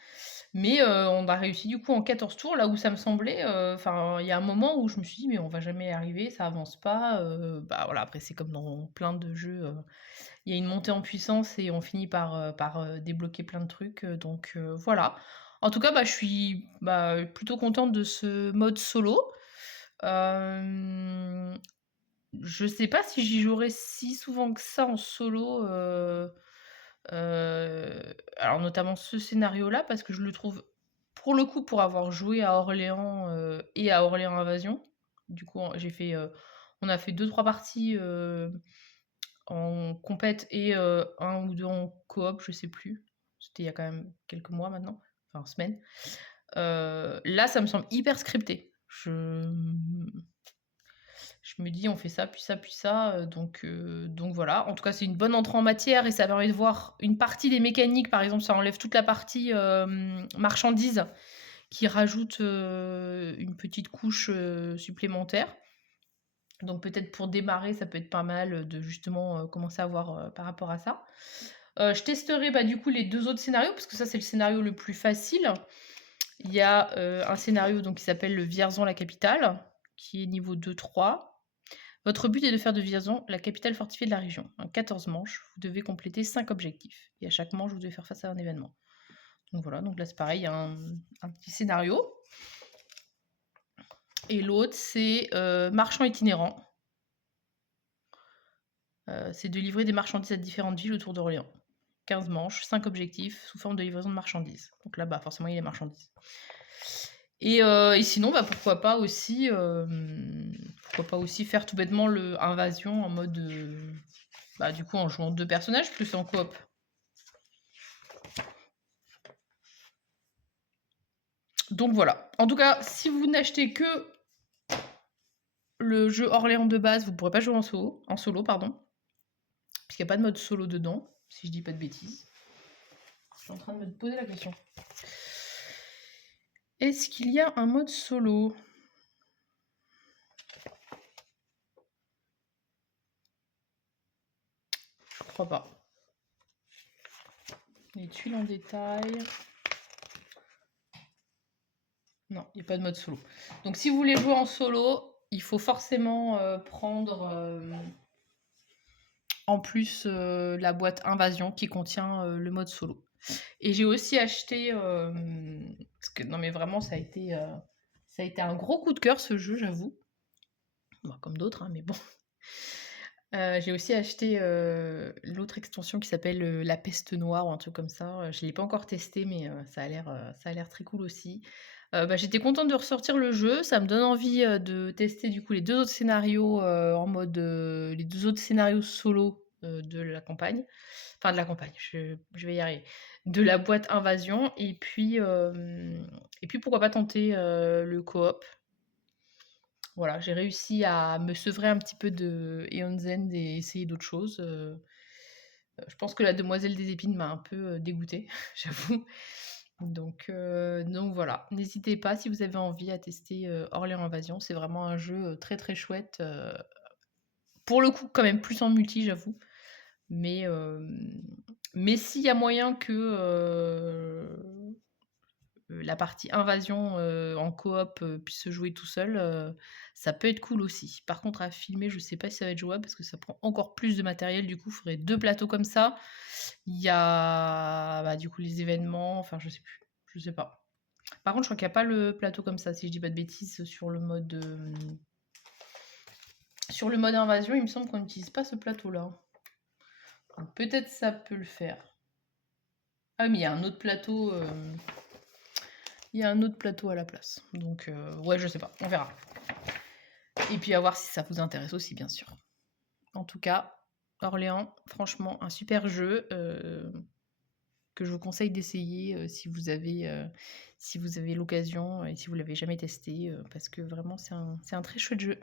Mais on a réussi du coup en 14 tours, là où ça me semblait, enfin, il y a un moment où je me suis dit: «Mais on va jamais y arriver, ça avance pas», bah, voilà, après c'est comme dans plein de jeux, il y a une montée en puissance et on finit par débloquer plein de trucs, donc voilà. En tout cas, bah, je suis, bah, plutôt contente de ce mode solo. Hem, je sais pas si j'y jouerai si souvent que ça en solo, alors notamment ce scénario-là parce que je le trouve pour le coup, pour avoir joué à Orléans, et à Orléans Invasion, du coup, on a fait 2-3 parties, en compète et 1 ou 2 en coop, je sais plus. C'était il y a quand même quelques mois maintenant, enfin semaines. Là, ça me semble hyper scripté. Je me dis: «On fait ça, puis ça, puis ça», donc voilà. En tout cas, c'est une bonne entrée en matière et ça permet de voir une partie des mécaniques. Par exemple, ça enlève toute la partie, marchandises qui rajoute, une petite couche, supplémentaire. Donc peut-être pour démarrer, ça peut être pas mal, de justement, commencer à voir, par rapport à ça. Je testerai, bah, du coup, les 2 autres scénarios parce que ça, c'est le scénario le plus facile. Il y a, un scénario donc qui s'appelle le Vierzon, la capitale, qui est niveau 2-3. Votre but est de faire de Vierzon la capitale fortifiée de la région. En 14 manches, vous devez compléter 5 objectifs et à chaque manche, vous devez faire face à un événement. Donc voilà, donc là, c'est pareil, il y a un petit scénario et l'autre, c'est, marchand itinérant. C'est de livrer des marchandises à différentes villes autour d'Orléans. 15 manches, 5 objectifs sous forme de livraison de marchandises. Donc là, bah, forcément, il y a les marchandises. Et sinon, bah, pourquoi pas aussi faire tout bêtement le invasion en mode, bah, du coup, en jouant 2 personnages plus en coop. Donc voilà. En tout cas, si vous n'achetez que le jeu Orléans de base, vous pourrez pas jouer en solo, pardon, puisqu'il y a pas de mode solo dedans, si je dis pas de bêtises. Je suis en train de me poser la question. Est-ce qu'il y a un mode solo? Je crois pas. Les tuiles en détail. Non, il n'y a pas de mode solo. Donc si vous voulez jouer en solo, il faut forcément prendre en plus la boîte Invasion qui contient le mode solo. Et j'ai aussi acheté, parce que non mais vraiment ça a été un gros coup de cœur ce jeu, j'avoue. Bon, comme d'autres, hein, mais bon. J'ai aussi acheté l'autre extension qui s'appelle La Peste Noire ou un truc comme ça. Je ne l'ai pas encore testé, mais ça a l'air très cool aussi. Bah, j'étais contente de ressortir le jeu. Ça me donne envie de tester du coup les deux autres scénarios en mode les deux autres scénarios solo de la campagne. Enfin, de la campagne, je vais y arriver. De la boîte Invasion. Et puis pourquoi pas tenter le coop. Voilà, j'ai réussi à me sevrer un petit peu de Eon Zend et essayer d'autres choses. Je pense que la demoiselle des épines m'a un peu, dégoûtée, j'avoue. Donc voilà. N'hésitez pas si vous avez envie à tester, Orléans Invasion. C'est vraiment un jeu, très, très chouette, pour le coup quand même plus en multi, j'avoue. Mais, mais s'il y a moyen que, la partie invasion, en coop, puisse se jouer tout seul, ça peut être cool aussi. Par contre à filmer, je sais pas si ça va être jouable parce que ça prend encore plus de matériel, du coup, il faudrait 2 plateaux comme ça. Il y a, bah, du coup, les événements, enfin je sais plus, je sais pas. Par contre, je crois qu'il y a pas le plateau comme ça, si je dis pas de bêtises, sur le mode invasion, il me semble qu'on n'utilise pas ce plateau-là. Donc peut-être ça peut le faire. Ah oui, mais il y a un autre plateau à la place. Donc ouais, je sais pas, on verra. Et puis à voir si ça vous intéresse aussi, bien sûr. En tout cas, Orléans, franchement, un super jeu que je vous conseille d'essayer si vous avez l'occasion et si vous l'avez jamais testé, parce que vraiment, c'est un très chouette jeu.